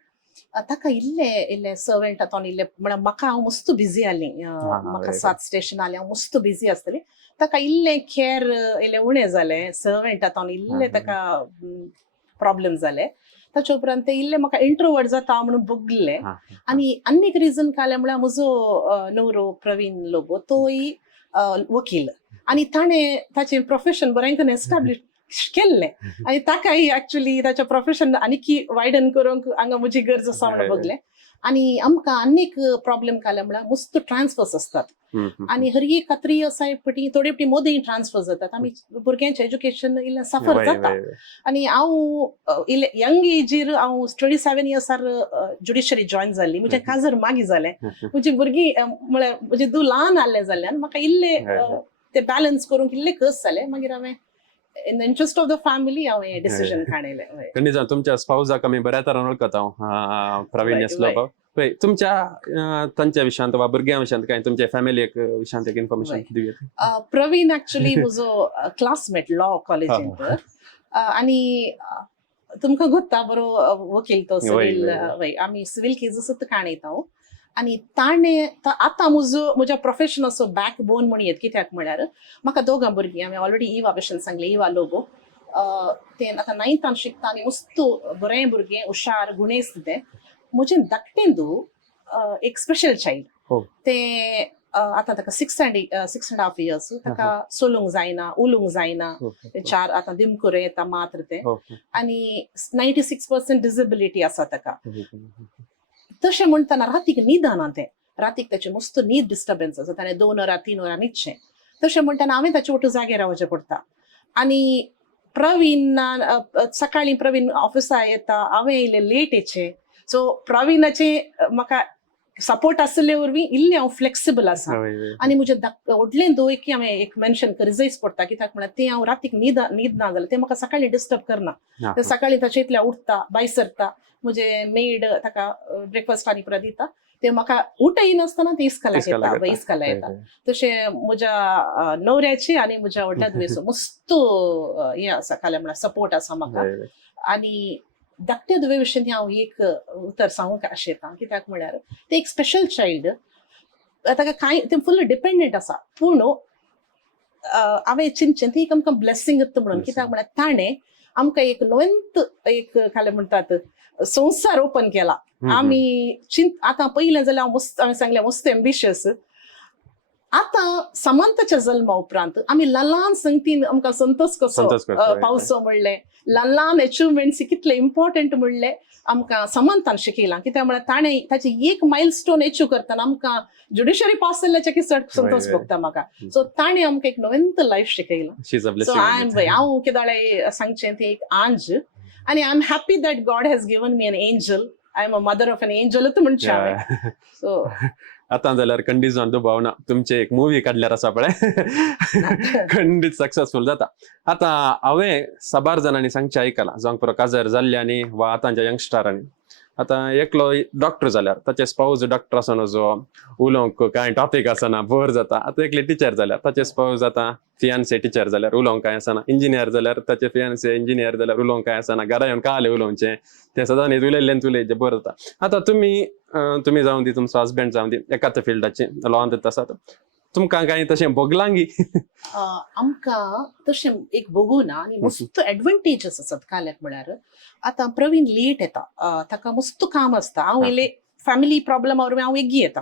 ताका इल्ले सर्वेंट आतां इल्ले म्हळ्यार म्हाका हांव मस्त बिझी आहलीं म्हाका 7 स्टेशन आहलें हांव मस्त बिझी आसतलें ताका इल्लें केअर इल्लें उणें जालें सर्वेंट आतां इल्लें ताका प्रॉब्लेम जाले ताचे उपरांत ते इल्लें म्हाका इंट्रोवर्ट जाता म्हणून बगलें आनी आनी एक रिझन कालें म्हळ्यार म्हजो न्हवरो प्रवीण लोबो तोय वकील आनी ताणें ताचें प्रोफेशन बरें एस्टाब्लिश केल्लें आनी ताकाय एक्चुअली ताचें प्रोफेशन आनीक वायडन करूंक हांगा म्हजी गरज आसा म्हणून बगलें आनी आमकां आनीक प्रॉब्लेम कालें म्हळ्यार मस्त ट्रान्सफर्स असतात आनी हर एक 3 years पटी थोडे पटी मोदी ट्रान्सफर जातात आमी भुरग्यांचें एज्युकेशन इल्लें सफर जाता आनी हांव इल्लें यंग एजीर हांव 27 years ज्युडिशरी जॉयन जाल्ली म्हजें काजर मागीर जालें म्हजी भुरगीं म्हळ्यार म्हजें दू ल्हान आहलें जाल्यान म्हाका इल्लें ते बॅलन्स करूंक इल्लें कस जालें मागीर हांवें in the interest of the family हांवें डिसिजन काडलें खंडित तुमच्या स्पाउजाक आमी बऱ्या तरेन वळखता प्रवीण येसलो तुमच्या तांच्या विशयांत वा भुरग्यां विशयांत काय तुमच्या फॅमिलीक विशयांत एक इन्फॉर्मेशन दिवया प्रवीण एक्चुअली म्हजो क्लासमेट लॉ कॉलेजीन तर आनी तुमकां गोत्ता बरो वकील तो सिवील आमी सिवील केसीसूच काणयता आनी ताणें आतां म्हज्या प्रोफेशनाचो बॅकबोन म्हणयत कित्याक म्हळ्यार म्हाका दोगां भुरगीं हांवें ऑलरेडी इवा भशेन सांगलें इवा लोबो तें आतां 9th शिकता आनी मस्त बरें भुरगें हुशार गुणेस्त तें म्हजें धाकटें एक स्पेशल चायल्ड तें आतां ताका 6.5 years ताका सोलूंक जायना उलोवंक जायना ते 4 आतां दिमकुरे येता मात्र तें आनी 96% डिसेबिलिटी आसा ताका तशें म्हणटना रातीक न्हीद ना तें रातीक ताचें मस्त न्हीद डिस्टर्बन्स आसा ताणें 2 वरां 3 वरां न्हिदचें तशें म्हणटना हांवें ताचे वटू जागे रावचें पडटा आनी प्रवीण सकाळीं प्रवीण ऑफिसा येता हांवें इल्लें लेट येचें सो प्रवीणाचें म्हाका सपोर्ट आसले वरवीं इल्लें हांव फ्लेक्सिबल आसा आनी म्हजें व्हडलें दोयकी हांवें एक मेन्शन करचेंच पडटा कित्याक म्हळ्यार तें हांव रातीक न्हीद ना जाल्यार तें म्हाका सकाळीं डिस्टर्ब करना तें सकाळीं ताचे इतल्या उठता भायर सरता म्हजे मेड ताका ब्रेकफास्ट आनी पुरा दिता ते म्हाका उठय नासतना ते इस्काला येता तशें म्हज्या न्हवऱ्याचे आनी म्हज्या व्हडल्या दुयेचो मस्त हें आसा काले म्हळ्यार सपोर्ट आसा म्हाका आनी धाकट्या दुवे विशीं हांव एक उतर सांगूंक आशेता कित्याक म्हळ्यार ते एक स्पेशल चायल्ड ताका कांय ते फुल्ल डिपेंडंट आसा पूण हांवें चिंतचें ती एक आमकां ब्लेसिंग म्हणून कित्याक म्हळ्यार ताणें आमकां एक नवंत एक काले म्हणटात संवसार ओपन केला आमी आतां पयलें जाल्यार हांव मस्त हांवें सांगलें मस्त एम्बिशियस आतां समंताच्या जल्मा उपरांत आमी ल्हान संगतीन आमकां संतोष कसो पावसो म्हणलें ल्हान अचिव्हमेंट्स कितले इम्पॉर्टंट म्हणलें आमकां समंतान शिकयलां कित्याक म्हळ्यार ताणें ताची एक मायलस्टोन एचीव करतना आमकां ज्युडिशरी पास जाल्ल्याचे चड संतोष भोगता म्हाका सो ताणें आमकां एक नवंत लायफ शिकयलां सो हांव कितें सांगचें ती एक आंज आनी I am happy that God has given me an angel I am a mother of an एंजलच म्हणचें हांवें सो आतां जाल्यार खंडीत जावन तूं भावना तुमचे एक मुवी काडल्यार आसा पळय खंडीत सक्सेसफूल जाता आतां हांवें साबार जाणांनी सांगचें आयकलां जावंक पुरो काजर जाल्ल्यांनी वा आतांच्या यंगस्टरांनी आतां एकलो डॉक्टर जाल्यार ताचे स्पाउज डॉक्टर आसा नजो उलोवंक कांय टॉपीक आसना बोर जाता आतां एकली टिचर जाल्यार ताचे स्पाउज आतां फियान्से टिचर जाल्यार उलोवंक कांय आसना इंजिनियर जाल्यार ताचे फियान्से इंजिनियर जाल्यार उलोवंक कांय आसना घरा येवन काले उलोवचें तें सदां न्हीद उलयलें बोर जाता आतां तुमी जावं दी तुमचो हजबंड जावं दी एकाच फिल्डाचे लॉन आसात तुमकां कांय तशें भोगलांगी आमकां तशें एक भोगूना आनी मस्त एडवांटेजीस आसात काल्याक म्हळ्यार आतां प्रवीण लेट येता ताका मस्त काम आसता हांव इल्लें फॅमिली प्रॉब्लमा वरवीं हांव एग्गी येता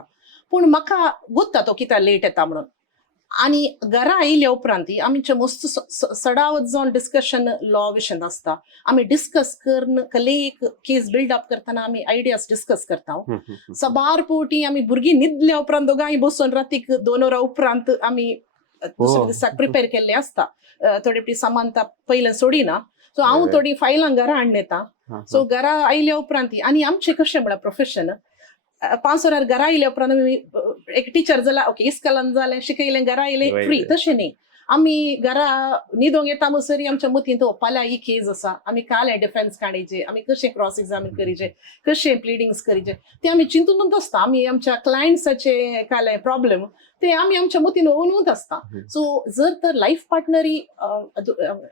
पूण म्हाका गोत्ता तो कित्याक लेट येता म्हणून आनी घरा आयिल्ल्या उपरांत आमचें मस्त सडावत जावन डिस्कशन लॉ विशयन आसता आमी डिस्कस करून कले एक केस बिल्डअप करतना आमी आयडियाज डिस्कस करता सबार पोटी आमी भुरगीं न्हिदल्या उपरांत दोगांय बसून रातीक 2 वरां उपरांत आमी दुसऱ्या दिसाक प्रिपेर केल्लें आसता थोडे पटी सामान पयलें सोडिना सो हांव थोडी फायलां घरा हाडून येता सो घरा आयिल्ल्या उपरांत आनी आमचें कशें म्हळ्यार प्रोफेशन 500 घरा येयले उपरांत आमी एक टिचर जाल्यार ओके इस्कॉलान जालें शिकयलें घरा येयलें वय, फ्री वय. तशें न्ही आमी घरा न्हिदोंक येता म्हणसरी आमच्या मतीन तो फाल्यां ही केस आसा आमी काल डिफेन्स काडयचे आमी कशें क्रॉस एक्झामीन करीचे कशें प्लिडिंग्स करीचे ते आमी चिंतूनच आसता आमी आमच्या क्लायंट्साचे काल प्रॉब्लेम ते आमी आमच्या मतीन ओनूच आसता सो जर तर लाईफ पार्टनरी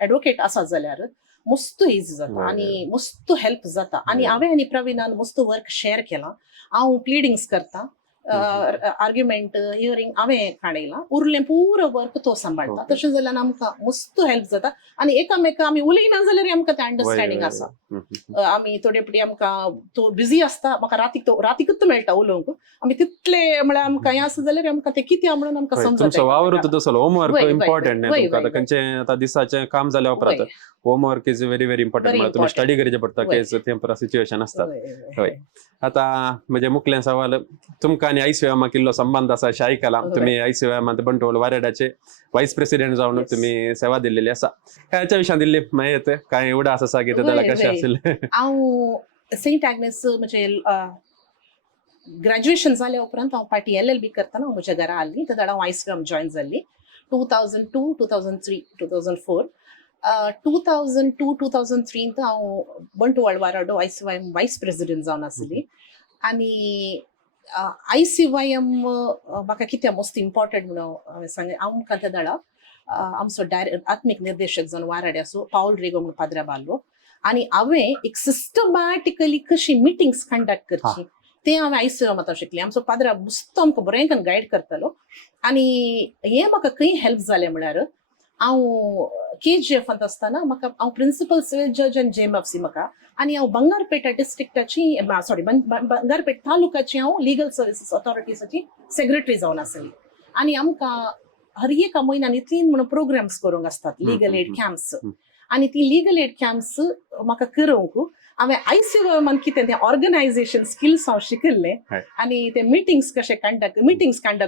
एडवोकेट आसा जाल्यार मस्त इजी जाता वय, आनी मस्त हेल्प जाता आनी वय. हांवें आनी प्रवीणान मस्त वर्क शेअर केलां हांव प्लिडिंग्स करता आर्ग्युमेंट हियरिंग हांवें काडयलां उरलें पुरो वर्क तो सांबाळटा Okay. तशें जाल्यार आमकां मस्त हेल्प जाता आनी एकामेका आमी उलयना जाल्यार आमकां तें वय, अंडरस्टँडींग वय, आसा वय. आमी थोडे फावटी आमकां तो बिजी आसता म्हाका रातीकूच मेळटा उलोवंक आमी तितले म्हळ्यार आमकां हें आसा जाल्यार आमकां तें कितें म्हणून आमकां वय, समजता तुमचो वावर एकामेकाक. तसलो होमवर्क वय, वय, इम्पॉर्टंट वय, नाही तुमकां वय, आता खंयचे आता दिसाचें काम जाल्या उपरांत वय. Homework is very very important Very म्हणजे तुम्ही important. स्टडी करचे पडटा वय. केस तेंपरा सिच्युएशन असतात वय, होय. आता म्हणजे मुखलें सवाल तुमकां आनी आयसीएमा किल्लो संबंध आसा अशें आयकलां वय. तुम्ही आयसीएमांत बंटोळ वारेडाचे व्हायस प्रेसिडेंट जावन Yes. तुम्ही सेवा दिलेली आसा कायच्या विशयान दिल्ली माहित काय उडास आसा की त्याला वय, कशें वय. आशिल्लें हांव सेंट ॲग्नेस म्हणजे ग्रॅज्युएशन जाल्या उपरांत हांव पार्टी LLB करतना हांव म्हज्या घरा आसली त्या हांव आयसीएम जॉयन जाल्ली 2002 2003 2004 2002 2003 हांव बंटवाळ वाराडो आयसीवायएम वायस प्रेसिडेंट जावन आसली आनी आयसीवायएम म्हाका कितें मोस्ट इम्पॉर्टंट म्हणून हांवें सांगलें आमकां त्या दाडा आमचो आत्मीक निर्देशक जावन वाराड्याचो पावल रेगो म्हणून पाद्र्या बाल्लो आनी हांवें एक सिस्टमॅटिकली कशी मिटिंग्स कंडक्ट करची तें हांवें आयसीएमांत शिकलें आमचो पाद्रा मस्त आमकां बरें करून गायड करतालो आनी हें म्हाका खंय हेल्प जालें म्हळ्यार हांव KGF आसतना म्हाका हांव प्रिंसिपल सिव्हिल जज एंड JMFC म्हाका आनी हांव बंगारपेटा डिस्ट्रिक्टाची सॉरी बंगारपेट तालुकाची हांव लिगल सर्विसीस ऑथॉरिटीसाची सेक्रेटरी जावन आसली आनी आमकां हर एका म्हयन्यानी 3 म्हणून प्रोग्राम्स करूंक आसतात लिगल एड कॅम्प्स आनी ती लिगल एड कॅम्प्स म्हाका करूंक हांवें आयसीएमान कितें तें ऑर्गनायझेशन स्किल्स हांव शिकल्लें आनी ते मिटिंग्स कशे कंडक्ट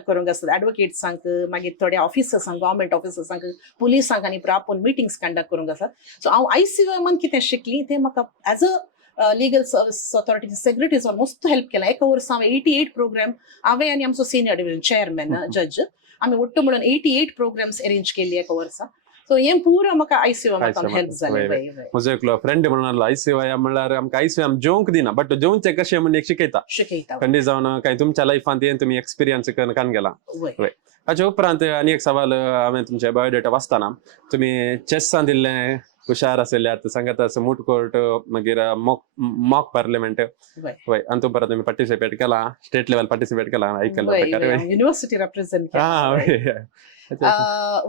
करूंक आसतात एडवोकेट्सांक मागीर थोड्या ऑफिसर्सांक गव्हर्मेंट ऑफिसर्सांक पुलिसांक आनी आपूण मिटिंग्स कंडक्ट करूंक आसात सो हांव आयसीएमान कितें शिकली तें म्हाका as a legal service authority secretary जावन मस्त हेल्प केला एका वर्सा हांवें 88 प्रोग्राम हांवें आनी आमचो सिनियर डिव्हिजन चेअरमॅन जज आमी वट्ट म्हणून 88 प्रोग्राम्स अरेंज केल्ली एका वर्सा सो हें पुरो म्हाका आयसीएमांत हेल्प जालें म्हजो एकलो फ्रेंड म्हणून आसलो आयसीएम म्हणल्यार आमकां आयसीएम जेवंक दिना बट जेवचे कशें म्हणून एक शिकयता खंडी जावन काय तुमच्या लायफांत यें तुमी एक्सपिरियन्स कान गेला वय हाच्या उपरांत आनी एक सवाल हांवें तुमचे बायोडेटा वाचताना तुमी चेसान दिल्लें हुशार आशिल्ले आतां सांगात असं मूट कोर्ट मागीर मॉक पार्लिमेंट वय आनी तो परत तुमी पार्टिसिपेट केला स्टेट लेवल पार्टिसिपेट केला आयकल्लो युनिव्हर्सिटी रिप्रेझेंट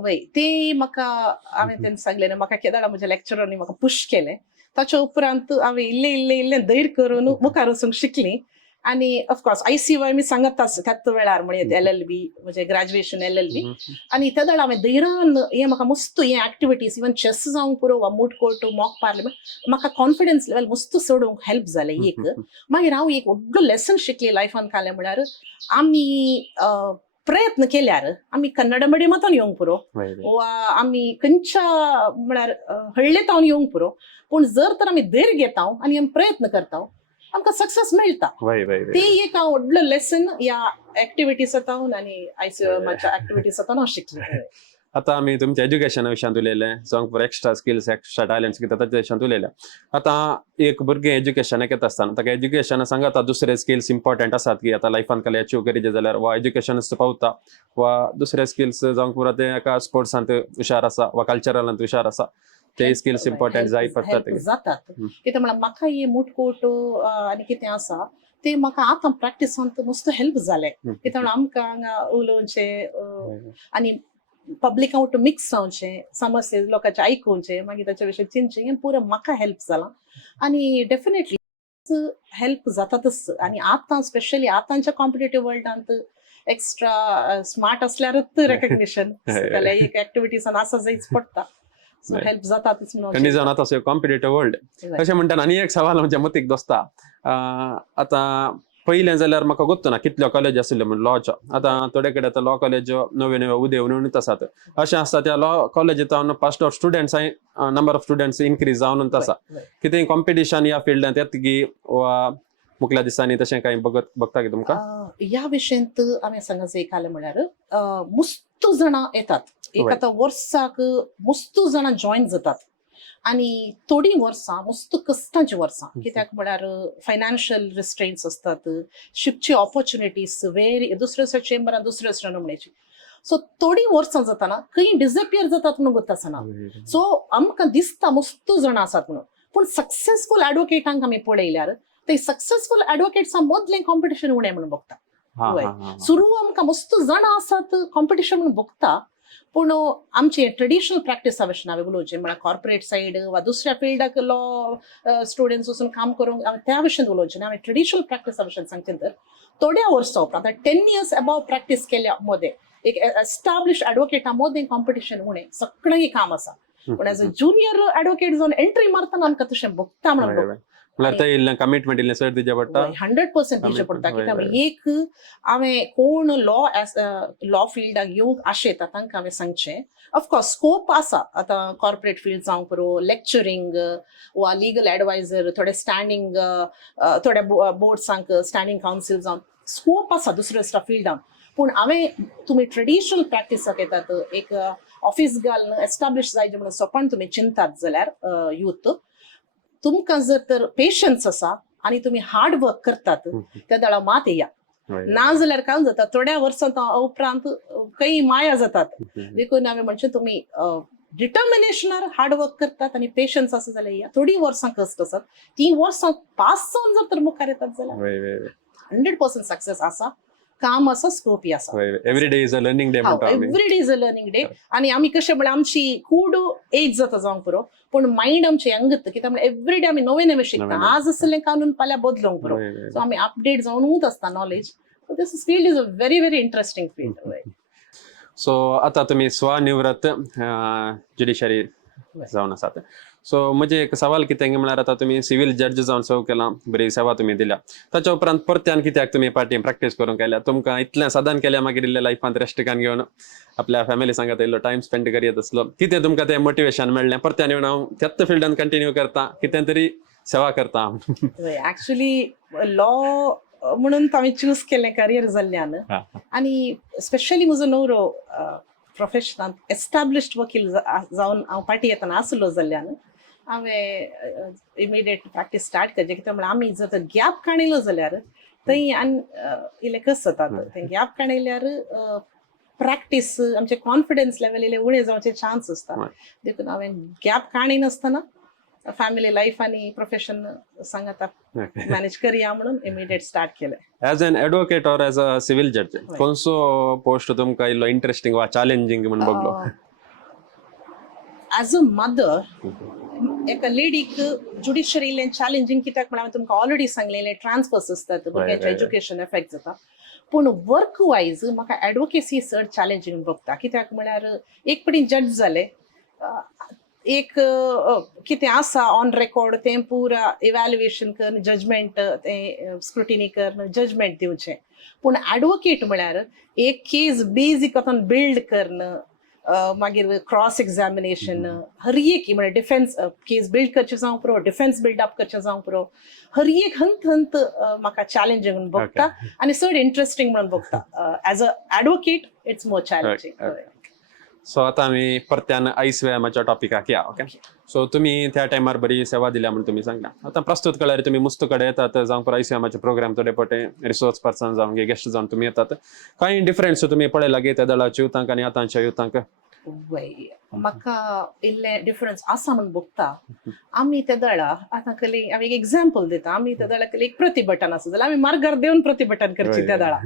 वय ते म्हाका हांवें तेन्ना सांगलें म्हाका केदां म्हज्या लेक्चरांनी म्हाका पुश केलें ताच्या उपरांत हांवें इल्लें धैर्य करून मुखार वचूंक शिकलीं आनी ऑफकोर्स आयसीवाय मी सांगत त्याच वेळार म्हणजे LLB म्हणजे ग्रॅज्युएशन LLB आनी त्या दाडा हांवें धैर्यान हें म्हाका मस्त हें एक्टिविटीज इवन चेस जावंक पुरो वा मूट कोर्ट मॉक पार्लिमेंट म्हाका कॉन्फिडन्स लेवल मस्त सोडूंक हेल्प जालें एक मागीर हांव एक व्हडलो लेसन शिकली लायफान कालें म्हळ्यार आमी प्रयत्न केल्यार आमी कन्नड मिडियमांतून येवंक पुरो वा आमी खंयच्या म्हळ्यार हळ्ळेतावन येवंक पुरो पूण जर तर आमी धैर्य घेता आनी आमी प्रयत्न करता आमकां सक्सेस मेळटा ते एक हांव व्हडलो लेसन ह्या एक्टिविटीजांतून आनी आयसीएमाच्या एक्टिविटीजांतून हांव शिकलें आता आमी तुमच्या एज्युकेशना विशयान उलयलें जावंक एक्स्ट्रा स्किल्स एक्स्ट्रा टॅलंट्स कितें ताच्या विशयान उलयलें आतां एक भुरगें एज्युकेशनाक येता आसतना ताका एज्युकेशना सांगात दुसरे स्किल्स इम्पॉर्टंट आसात की आतां लायफान कसलें अचीव करीत जाल्यार वा एज्युकेशनच पावता वा दुसरे स्किल्स जावंक पुरो ते एका स्पोर्ट्सांत हुशार आसा वा कल्चरलांत हुशार आसा ते स्किल्स इम्पॉर्टंट जाय पडटात जातात कित्याक म्हळ्यार म्हाका हे मूट कोर्ट आनी कितें आसा ते म्हाका आतां प्रॅक्टिसांत मस्त हेल्प जालें कित्याक आमकां हांगा उलोवचें आनी पब्लीक आउट मिक्स जावचें समस्या लोकांचे आयकुचें मागीर ताचे विशीं चिंतचें हें पुरो म्हाका हेल्प जालां आनी डेफिनेटली हेल्प जातातच आनी आतां स्पेशली आतांच्या कॉम्पिटेटिव्ह वर्ल्डांत एक्स्ट्रा स्मार्ट असल्यारच रेकग्निशन एक एक्टिविटीजान आसा जायच पडटा हेल्प जातातच खंडी जावन आतां कॉम्पिटेटिव्ह वर्ल्ड अशें म्हणटाना आनी एक सवाल म्हज्या मतीक दोस्ता आतां पयलें जाल्यार म्हाका गोत्तो ना कितल्यो कॉलेज आशिल्ले म्हणून लॉच्या आतां थोडे कडेन आतां लॉ कॉलेज नव्यो नव्यो उदेवून आसात अशें आसता त्या लॉ कॉलेजींत first of students number of students increase जावनूच आसा कितें कॉम्पिटिशन ह्या फिल्डांत येतकी वा मुकल्या दिसांनी तशें काही बघता की तुमकां ह्या विशयंत हांवें सांगायचं एक आलं म्हळ्यार मुस्त जाणां येतात एक Right. आतां वर्साक मुस्त जाणां जॉईन जातात आणि थोडी वर्सां मुस्त कश्टांची वर्सां कित्याक म्हळ्यार फायनान्शियल रिस्ट्रेन्स असतात शिपची ऑपॉर्च्युनिटीज वेरी दुसऱ्या चेंबरान दुसऱ्या नमुन्याची सो थोडी वर्सां जाताना खंय डिसअपियर जातात म्हणून गत आसना सो आमकां दिसता मुस्त जाणां आसात म्हणून पूण सक्सेसफूल ॲडवोकेटांक आमी पळयल्यार ते सक्सेसफूल ॲडवोकेट्सां मदलें कॉम्पिटिशन उणें म्हणून बघता हा होय. हा हा सुरू आमकां मस्त जाणां आसात कॉम्पिटिशन म्हणून बघता पूण आमचे ट्रेडिशनल प्रॅक्टिसा विशीं हांवें उलोवचें म्हळ्यार कॉर्पोरेट सायड वा दुसऱ्या फिल्डाक लॉ स्टुडंट्स वचून काम करूंक हांवें त्या विशीं उलोवचें ना हांवें ट्रेडिशनल प्रॅक्टिसा विशीं सांगचें तर थोड्या वर्सां उपरांत 10 years अबाव प्रॅक्टीस केल्या मदें एक एस्टाब्लिश ॲडवोकेटा मदें कॉम्पिटिशन उणें सगळें काम आसा पूण एज अ जुनियर ॲडवोकेट जावन एंट्री मारतना आमकां तशें बघता म्हणून बघता. म्हळ्यार ते इल्लें कमिटमेंट इल्लें सर दिवचें पडटा 100% दिवचें पडटा वय, कित्याक वय. एक हांवें कोण लॉ फिल्डाक येवंक आशेता तांकां हांवें सांगचें ऑफकोर्स स्कोप आसा आतां कॉर्पोरेट फील्ड जावं पुरो लेक्चरींग वा लिगल एडवायझर थोडे स्टँडींग थोड्या बोर्ड्सांक स्टँडींग कावन्सील जावन स्कोप आसा दुसऱ्या फिल्डांक पूण हांवें तुमी ट्रेडिशनल प्रॅक्टिसाक येतात एक ऑफिस घालून एस्टाब्लिश जायचे म्हणून सोपण तुमी चिंतात जाल्यार यूथ तुमकां जर तर पेशन्स आसा आनी तुमी हार्ड वर्क करतात त्या दळा मात येया ना जाल्यार काय जाता थोड्या वर्सां उपरांत काही माया जातात देखून हांवें म्हणचें तुमी डिटर्मिनेशनार हार्ड वर्क करतात आनी पेशन्स आसा जाल्यार या थोडी वर्सां कस्ट आसात ती वर्सां पास जावन जर तर मुखार येतात जाल्यार 100% सक्सेस आसा काम आसा स्कोप आसा every day is a learning day म्हणटा आमी every day is a learning day आणि आम्ही कशें म्हळ्यार आमची खूड एज जाता जावंक पुरो पूण मायंड आमचें यंग कित्याक म्हळ्यार एवरी डे आमी नवें नवें शिकता नवें. आज आसलें कानून फाल्यां बदलूंक पुरो सो आमी अपडेट जावनूच आसता knowledge this field is a very very interesting field so आता तुम्ही स्वनिवृत्त ज्युडिशरी जावन आसात सो म्हणजे एक सवाल कितें म्हळ्यार आता तुम्ही सिव्हिल जज जावन सर्व केला बरी सेवा तुम्ही दिल्या ताच्या उपरांत परत्यान कित्याक तुम्ही पार्टी प्रॅक्टीस करूंक केल्या तुमकां इतलें सदान केल्या मागीर इल्ल्या लायफांत रेस्टिकान घेवन आपल्या फॅमिली सांगात इल्लो टायम स्पेंड करीत आसलो कितें तुमकां तें मोटिवेशन मेळ्ळें परत्यान येवन हांव त्याच फिल्डान कंटिन्यू करता कितें तरी सेवा करता ऍक्च्युली लॉ म्हणून हांवें चूज केलें करियर जाल्ल्यान आनी स्पेशली म्हजो नवरो प्रोफेशनांत एस्टाब्लिश्ड वकील जावन हांव पार्टी येतना आसलो जाल्ल्यान हांवें इमिडिएट प्रॅक्टीस स्टार्ट करचें कित्याक म्हळ्यार आमी जर गॅप काणयलो जाल्यार थंय इल्लें कस जाता थंय गॅप काणयल्यार प्रॅक्टीस आमचें कॉन्फिडन्स लेवल इल्लें उणें जावचे चान्स आसता देखून हांवें गॅप काणय नासतना फॅमिली लाईफ आणि प्रोफेशन सांगता मॅनेज करूया म्हणून इमिडिएट स्टार्ट केलं ॲज एन एडवोकेट और ॲज अ सिव्हिल जज खंयचो पोस्ट तुमकां इल्लो इंटरेस्टिंग वा चॅलेंजिंग म्हणून बघलो ॲज अ मदर एका लेडीक ज्युडिशरी इल्लें चॅलेंजिंग कित्याक म्हळ्यार तुमकां ऑलरेडी सांगलें ट्रान्सफर्स असतात भुरग्याचें एज्युकेशन एफेक्ट जाता पूण वर्क वायज म्हाका एडवोकेसी चड चॅलेंजींग बघता कित्याक म्हळ्यार एक पटी जज जालें एक कितें आसा ऑन रेकॉर्ड तें पुरा इवॅल्युएशन करन जजमेंट तें स्क्रुटिनी करन जजमेंट दिवचें पूण एडवोकेट म्हळ्यार एक केस बेजीक वचून बिल्ड करन मागीर क्रॉस एग्जामिनेशन हर एक म्हळ्यार डिफेन्स केस बिल्ड करचें जावं पुरो डिफेन्स बिल्डअप करचें जावं पुरो हर एक हंत हंत म्हाका चॅलेंजींग म्हणून बघता आनी चड इंटरेस्टिंग म्हणून बघता as a advocate it's more challenging so आता आम्ही परत्यान आयस व्यायामाच्या टॉपिकाक या ओके सो तुम्ही त्या टायमार बरी सेवा दिल्या म्हणून तुम्ही सांगला आता प्रस्तुत काळार तुम्ही मुस्त कडे येतात जावं आयस व्यायामाचे प्रोग्राम थोडे पटे रिसोर्स पर्सन जावं गेस्ट जावन तुम्ही येतात काही डिफरन्स तुम्ही पळयला गे त्या दळाच्या युथांक आनी आतांच्या युथांक म्हाका इल्लें डिफरन्स आसा म्हणून बघता आमी त्या दळा आतां कली हांवें एक एग्जाम्पल दिता आमी त्या दळा कली एक प्रतिभटन आसा जाल्यार आमी मार्गार देवन प्रतिभटन करची त्या दळा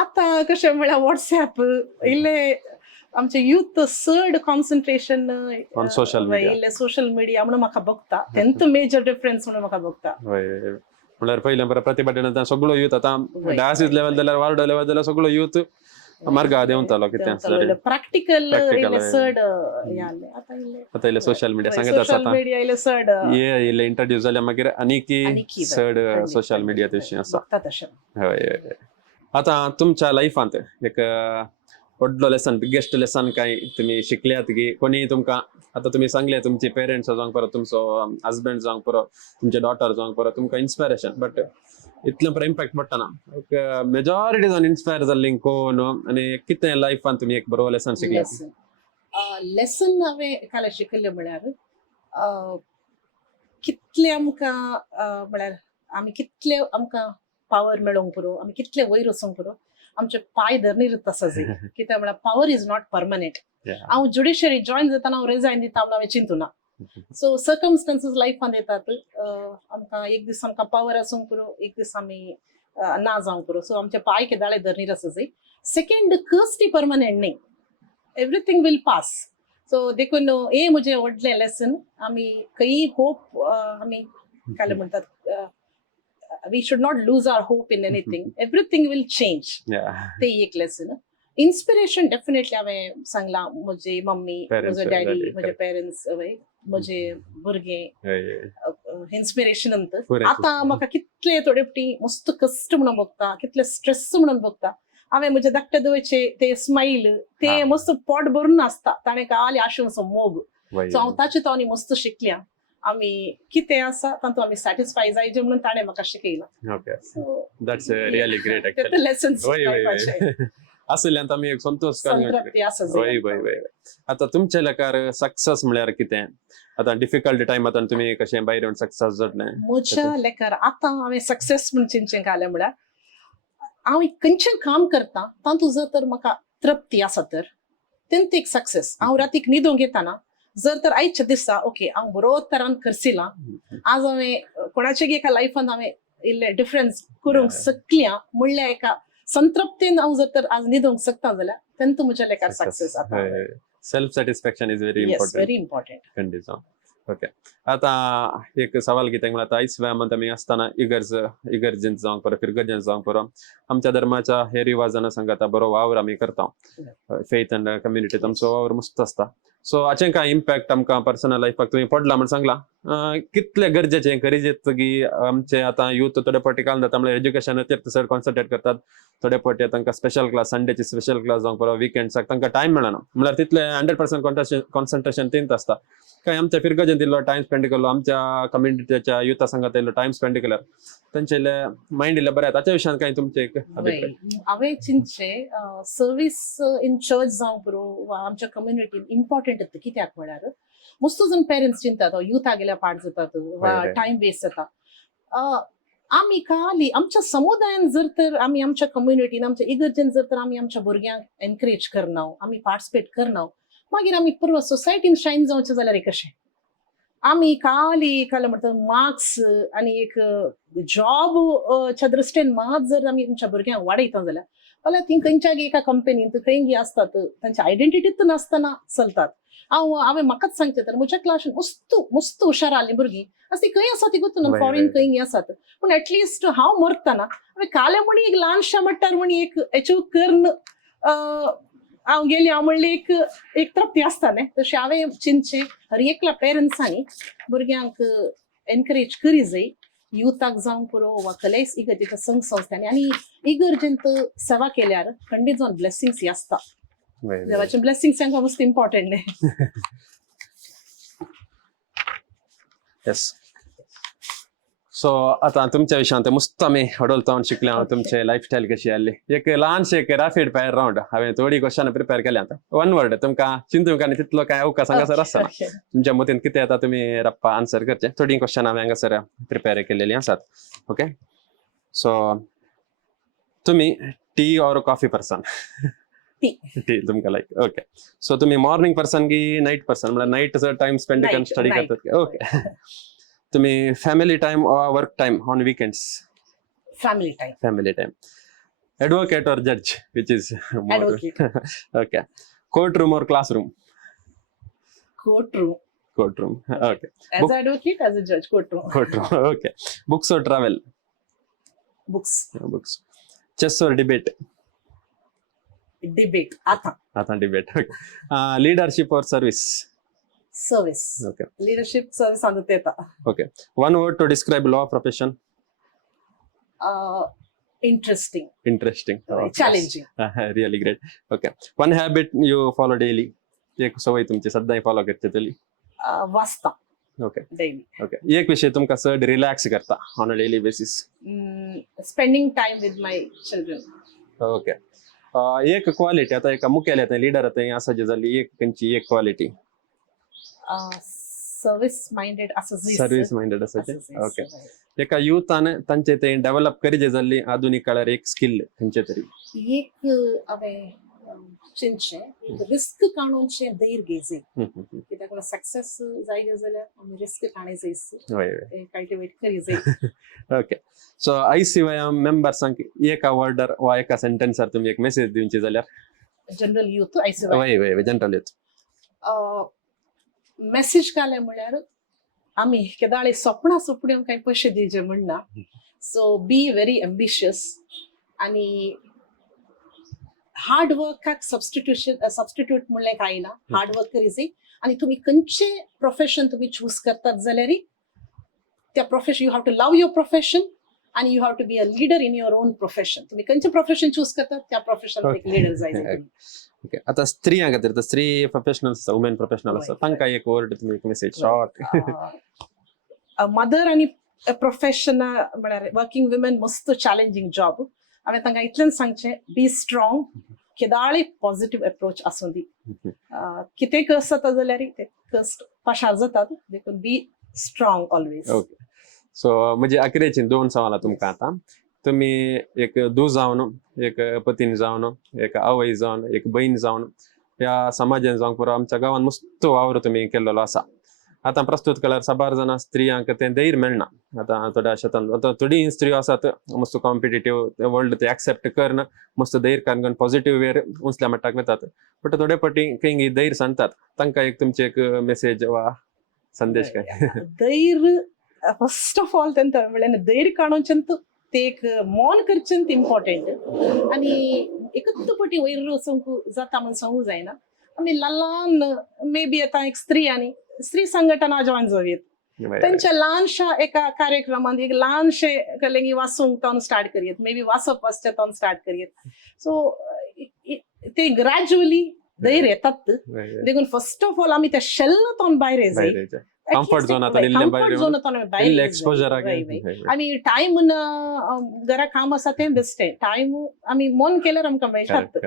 आतां कशें म्हळ्यार व्हॉट्सएप इल्लें आमचे युथ चड कॉन्सन्ट्रेशन इल्लें सोशल मिडिया म्हणून म्हाका बघता तेंत मेजर डिफरन्स म्हणून म्हाका बघता म्हळ्यार पयलें बरें प्रतिभटन सगळो युथ आतां डायसीस लेवल जाल्यार वार्ड लेवल जाल्यार सगळो युथ मार्गा देंवतालो कितें प्रॅक्टिकल चड आतां इल्लें सोशल मिडिया सांगत आसा आतां हे इल्लें इंट्रोड्यूस जाल्यार मागीर आनीक चड सोशल मिडिया तशी आसा हय आतां तुमच्या लायफांत एक व्हडलो लेसन बिगेस्ट लेसन काय तुम्ही शिकल्यात की कोणी तुमका आता तुम्ही सांगले तुमचे पेरेंट्स जावंक परत तुमचो हजबंड जावंक परत तुमचे डॉटर जावंक परत तुमका इन्स्पिरेशन बट इतलें बरें इम्पॅक्ट पडटा ना मेजॉरिटी जावन इन्स्पायर जाल्ली कोण आनी कितें लायफान तुम्ही एक बरो लेसन शिकल्यात लेसन हांवें काल शिकयलें म्हळ्यार कितले आमकां म्हळ्यार आमी कितले आमकां पावर मेळोंक पुरो आमी कितले वयर वचोंक पुरो आमचे पाय धरणीरच आसा जाय कित्याक म्हळ्यार पावर इज नॉट परमनंट हांव ज्युडिशरी जॉईन जाताना हांव रिजायन दिता म्हणून हांवें चिंतूना सो सर्कमस्टन्सीस लायफान येतात आमकां एक दीस आमकां पावर आसूंक पुरो एक दीस आमी ना जावंक पुरो सो आमचे पाय केदाळे धरणीर आसा जाय सेकंड कर्स्टी परमनंट न्ही एवरीथिंग विल पास सो देखून हे म्हजें व्हडलें लेसन आमी खंयी होप आमी काय म्हणटात we should not lose our hope in anything everything will change ते एक लेसन इन्स्पिरेशन डेफिनेटली हांवें सांगलां म्हजी मम्मी म्हजो डॅडी म्हजे पेरेंट्स म्हजे भुरगे इन्स्पिरेशन आतां म्हाका कितले थोडे फावटी मस्त कश्ट म्हणून भोगता कितले स्ट्रेस म्हणून भोगता हांवें म्हजे धाकटे दोयचे ते स्माईल ते मस्त पोट भरून आसता ताणें काली आशू असो मोग सो हांव ताचे तांणी मस्त शिकल्या आमी कितें आसा तातूंत आमी सॅटिस्फाय जायचे म्हणून ताणें म्हाका शिकयलां okay that's really great actually lessons असल्यान आमी एक संतोष संतृप्ती आसा आता तुमच्या लेकार सक्सेस म्हळ्यार कितें आता डिफिकल्ट टाइम आता तुम्ही कशें भायर येवन सक्सेस जातलें म्हज्या लेकार आतां हांवें सक्सेस म्हण चिंतचें कालें म्हळ्यार हांव खंयचें काम करता तातूंत जर तर म्हाका तृप्ती आसा तर तेंत एक सक्सेस हांव रातीक न्हिदोंक येताना जर तर आयच्या दिसा ओके हांव बरो तरान करसिलां आज हांवें कोणाचेय एका लायफान हांवें इल्लें डिफरन्स करूंक शकल्या म्हणल्यार एका संतृप्तीन हांव जर तर आज न्हिदोंक शकता जाल्यार तेंत म्हज्या लेकार सक्सेस जाता self satisfaction is very very important खंडीत ओके आता एक सवाल कित्याक म्हळ्यार आयज वेळांत आमी आसतना इगर्जेंत जावंक परो फिरगर्जेंत जावंक परो आमच्या धर्माच्या हे रिवाजान सांगता बरो वावर आमी करता फेथ अँड कम्युनिटीत आमचो वावर मस्त आसता सो हाचें कांय इम्पॅक्ट आमकां पर्सनल लायफाक तुवें पडला म्हण सांगलां कितले गरजेचें गरजेचें की आमचे आतां युथ थोडे फावटी काल जाता म्हळ्यार एज्युकेशनाचेर चड कॉन्सन्ट्रेट करतात थोडे फावटी तांकां स्पेशल क्लास संडेची स्पेशल क्लास जावंक परो विकेंड्साक तांकां टायम मेळना म्हळ्यार तितले 100% कॉन्सन्ट्रेशन तेंत आसता काय आमच्या फिरगजेंत इल्लो टायम स्पेंड केलो आमच्या कम्युनिटीच्या युथा संघात इल्लो टायम स्पेंड केल्यार तांचे मायंड इल्लें बरें ताच्या विशयान कांय तुमचे हांवें चिंतचे सर्वीस इन चर्च जावं पुरो वा आमच्या कम्युनिटीन इम्पॉर्टंट कित्याक म्हळ्यार मस्त जण पेरेंट्स चिंतात युथा गेल्या पाड जातात वा टायम वेस्ट जाता आमी काली आमच्या समुदायान जर तर आमी आमच्या कम्युनिटीन आमच्या इगर्जेन जर तर आमी आमच्या भुरग्यांक एनकरेज करना आमी पार्टिसिपेट करना मागीर आमी पुरो सोसायटीन शायन जावचें जाल्यार कशें आमी काली काय म्हणटा मार्क्स आनी एक जॉबच्या दृश्टीन मात जर आमी आमच्या भुरग्यांक वाडयता जाल्यार ती खंयच्या एका कंपनींत खंय आसतात तांची आयडेंटिटीच नासतना चलतात हांवें म्हाकाच सांगचें तर म्हज्या क्लासीन मस्त हुशार आसलीं भुरगीं ती खंय आसा ती गुंतून फॉरेन खंय आसात पूण एटलिस्ट हांव मरतना हांवें काले म्हणी एक ल्हानशा मट्टार म्हणी एक अचीव करन हांव गेली हांव म्हणली एक तृप्ती आसता न्ही तशें हांवें चिंतचें हर एकल्या पेरंट्सांनी भुरग्यांक एनकरेज करी जाय युथाक जावं पुरो वा कलेस इगर्जेच्या संघ संस्थांनी आनी इगर्जेंत सेवा केल्यार खंडीत जावन ब्लेसिंग्स आसता देवाचे ब्लेसिंग्स तांकां मस्त इम्पॉर्टंट न्ही येस सो आता तुमच्या विशयान मस्त आमी हडोलता शिकले हांव तुमचे लायफस्टायल कशी आसली एक ल्हानशें एक रॅपिड फायर राउंड हांवें थोडी क्वेश्चन प्रिपेर केल्या आता 1 वर्ड तुमकां चिंतूंक आनी तितलो कांय अवकाश हांगासर आसना तुमच्या मतीन कितें येता तुमी रप्पा आन्सर करचे थोडी क्वेश्चन हांवें हांगासर प्रिपेर केलेली आसात ओके सो तुमी tea or coffee person tea तुमकां लायक ओके सो तुमी मॉर्निंग पर्सन की नाईट पर्सन म्हळ्यार नाईट टाइम स्पेंड करून स्टडी करतात ओके तुम्ही फॅमिली टाइम और work time on weekends family time advocate और जज which is okay court room और classroom court room okay as an advocate as a judge court room okay books और ट्रैवल बुक्स चेस और डिबेट आता डिबेट लीडरशिप और service okay leadership service on the okay one word to describe law profession interesting interesting, challenging. Really great. Okay, one habit you follow daily, एक सवय तुमची सध्या फॉलो करते तरी. वाचता ओके डेली. ओके, एक विषय तुमका चड रिलॅक्स करता on a daily basis. Spending time with my children. Okay, एक क्वालिटी आता एका मुख्यालय लिडर आता असं जे झाली एक त्यांची एक क्वालिटी सर्व्हिस माइंडेड असं सर्व्हिस माइंडेड असायचे. ओके, एका युथाने तांचे ते डेव्हलप करी जाल्ली आधुनिक काळार एक स्किल खंयचे तरी. एक हांवें चिंतचें रिस्क काडूनचें धैर्य घेयचें. कित्याक सक्सेस जाय जाल्यार आमी रिस्क काणी जायस, कल्टिवेट करी जाय. ओके, सो ICYM मेंबर्सांक एका वर्डर वा एका सेंटेन्सर तुम्ही एक मेसेज दिवची जाल्यार. जनरल यूथ ICY वय वय जनरल यूथ. मेसेज काले म्हळ्यार आमी केदाळे सपनां सोपण्यो कांय पयशे दिवचे म्हणना. सो बी व्हेरी एम्बिशियस आनी हार्ड वर्काक सबस्टिट्यूट म्हणलें कांय ना. हार्ड वर्क करी जाय आनी तुमी खंयचें प्रोफेशन तुमी चूज करतात जाल्यार त्या profession you have to love your profession आणि you have to be a leader in your own profession. तुम्ही खंयचें प्रोफेशन चूज करतात त्या प्रोफेशन एक लीडर जाय. ओके, आता स्त्रियांक खातीर स्त्री प्रोफेशनल आसा, वुमेन प्रोफेशनल आसा, तांकां एक वर्ड तुम्ही एक मेसेज शॉर्ट. मदर आणि प्रोफेशन म्हळ्यार वर्किंग वुमेन मस्त चॅलेंजिंग जॉब. हांवें तांकां इतलेंच सांगचें, बी स्ट्रॉंग, केदाळे पॉझिटिव्ह अप्रोच आसूं दी. कितें कस जाता जाल्यार ते कस्ट पाशार जातात, देखून be strong always. Okay, so म्हणजे अखेरेची दोन सवाल तुमकां आता. तुम्ही एक धू जावन, एक पतीन जावन, एक आवय जावन, एक बहीण जावन, या समाजान जावंक पुरो आमच्या गांवांत मस्त वावर तुम्ही केलेलो आसा. आता प्रस्तुत काळार साबार जाणां स्त्रियांक ते धैर्य मेळना. आता थोड्या शेतान आता थोडी स्त्रियो आसात मस्त कॉम्पिटेटिव्ह वर्ल्ड ते एक्सेप्ट करना, मस्त धैर्य काडून पॉझिटिव्ह वेर उंचल्या मट्टाक वतात. बट थोडे फावटी काही धैर्य सांगतात, तांकां एक तुमचे एक मेसेज वा संदेश काय. धैर्य फर्स्ट ऑफ ऑल तेंत म्हळ्यार धैर्य काडोवचें ते एक मौन करचें इम्पॉर्टंट. आनी एकच पटी वयर वचूंक जाता म्हण सांगूंक जायना. आमी ल्हान मे बी आतां एक स्त्री आनी स्त्री संघटना जॉयन जावयेत. त्यांच्या ल्हानशा एका कार्यक्रमांत एक ल्हानशे कलेंगी वाचूंक तावन स्टार्ट करियेत, मे बी वाचप आसचें तावन स्टार्ट करियेत. सो ते ग्रॅज्युअली धैर्य येतात. देखून फर्स्ट ऑफ ऑल आमी त्या शेल्लांतून भायर येयचें, कम्फर्ट झोनांतून भायर एक्सपोजर आनी टायम घरा काम आसा तें बेस्टें. टायम आमी मन केल्यार आमकां मेळटात.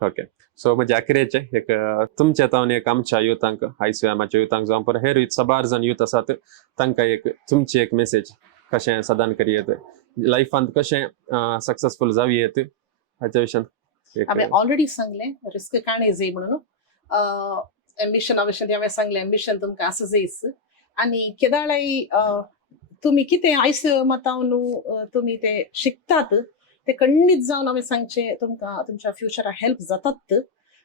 ओके, सो म्हणजे अखेरेचे एक तुमच्या तावन एक आमच्या युथांक, ICYMच्या युथांक जावं पर हेर साबार जण युथ आसात तांकां एक तुमची एक मेसेज कशें सदान करियेत, लायफांत कशें सक्सेसफुल जावयेत हाच्या विशयान. हांवें ऑलरेडी सांगलें रिस्क काणी जाय म्हणून. एम्बिशन हांवें हांवें सांगलें एम्बिशन तुमकां आसा जायस. आनी केदाळय तुमी कितें ICYMांतावन तुमी ते शिकतात ते खंडीत जावन हांवें सांगचें तुमकां तुमच्या फ्युचराक हेल्प जातात.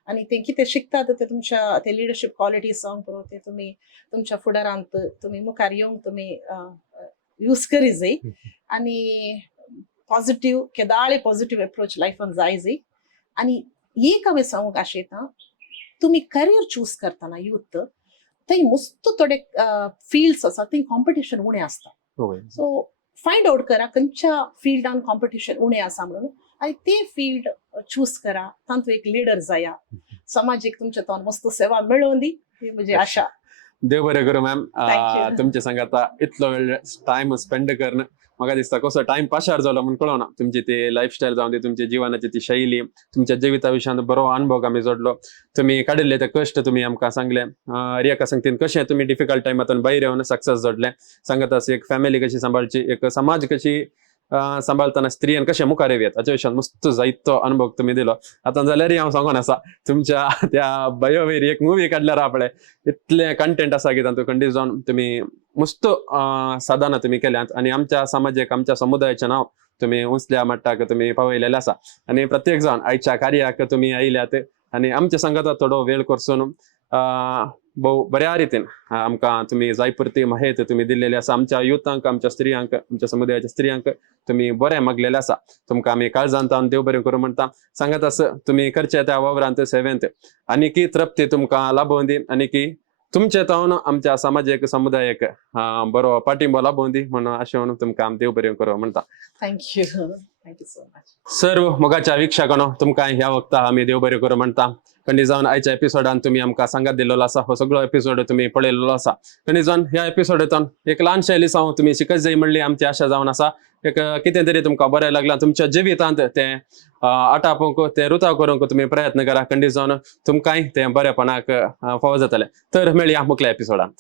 आनी ते कितें शिकतात ते तुमच्या ते लिडरशीप क्वॉलिटीज जावंक पुरो ते तुमी तुमच्या फुडारांत तुमी मुखार येवंक तुमी यूज करी जाय. आनी पॉझिटिव्ह केदाळे पॉझिटिव्ह अप्रोच लायफान जाय जाय. आनी एक हांवें सांगूंक आशयतां, तुमी करियर चूज करतना यूथ थंय मस्त थोडे फिल्ड्स आसा थंय कॉम्पिटिशन उणें आसता. सो फायंड आउट करा खंयच्या फिल्डान कॉम्पिटिशन उणें आसा म्हणून आनी ते फील्ड चूज करा. तांतूं एक लीडर जाया, समाजीक तुमच्या तोंड मस्त सेवा मेळोवन दी, ही म्हजी आशा. देव बरें करूं मॅम. तुमचे सांग आता इतलो वेळ टायम स्पेंड करणं म्हाका दिसता कसो टायम पाशार जालो म्हणून कळना. तुमची ती लायफस्टायल जावन दी, तुमची जिवनाची ती शैली, तुमच्या जिविता विशयान बरो अनुभव आमी जोडलो. तुम्ही काडिल्ले ते कश्ट तुम्ही आमकां सांगले. रियाका सांगतीन कशें तुम्ही डिफिकल्ट टायमांतून भायर येवन सक्सेस जोडले. सांगत आसा एक फॅमिली कशी सांबाळची, एक समाज कशी सांबाळताना स्त्रियान कशें मुखार येवयात हाच्या विशयान मस्त जायतो अनुभव तुम्ही दिलो. आता जाल्यारय हांव सांगून आसा तुमच्या त्या बायो वयर एक मुवी काडल्यार आपणे इतले कंटेंट आसा की तातूंत खंडीत जावन तुम्ही मस्त साधना तुम्ही केल्यात आनी आमच्या समाजाक आमच्या समुदायाचें नांव तुम्ही उंचल्या मट्टाक तुम्ही पावयलेलें आसा. आनी प्रत्येक जाण आयच्या कार्याक तुम्ही आयल्यात आनी आमच्या संगताक थोडो वेळ करसून भोव बऱ्या रितीन आमकां तुम्ही जायपुरती माहिती तुम्ही दिल्लेली आसा. आमच्या युथांक, आमच्या स्त्रियांक, आमच्या समुदायाच्या स्त्रियांक तुम्ही बरें मागलेलें आसा. तुमकां आमी काळजांतान देव बरें करूं म्हणटा. सांगत आसा तुम्ही करचे त्या वावरांत सेवेंत आनी की तृप्ती तुमकां लाभोवन दी आनी की तुमचे जावन आमच्या सामाजिक समुदायाक बरो पाठिंबो लाभोवन दी म्हणून अशें म्हणून तुमकां आमी देव बरें करूं म्हणटा. Thank you thank you so much. सर्व मोगाच्या वीक्षकांनो तुमकां ह्या वक्ता आमी देव बरें करूं म्हणटा. खंडी जावन आयच्या एपिसोडान तुम्ही आमकां सांगात दिल्लो आसा, हो सगळो एपिसोड तुम्ही पळयल्लो आसा. खंडी जावन ह्या एपिसोडांतून एक ल्हानशें लिसांव तुम्ही शिकत जाय म्हणली आमची आशा जावन आसा. एक कितें तरी तुमकां बरें लागलां तुमच्या जिवितांत तें आटापूंक तें रुताव करूंक तुम्ही प्रयत्न करा. खंडी जावन तुमकांय तें बरेपणाक फावो जातलें. तर मेळया मुखल्या एपिसोडांत.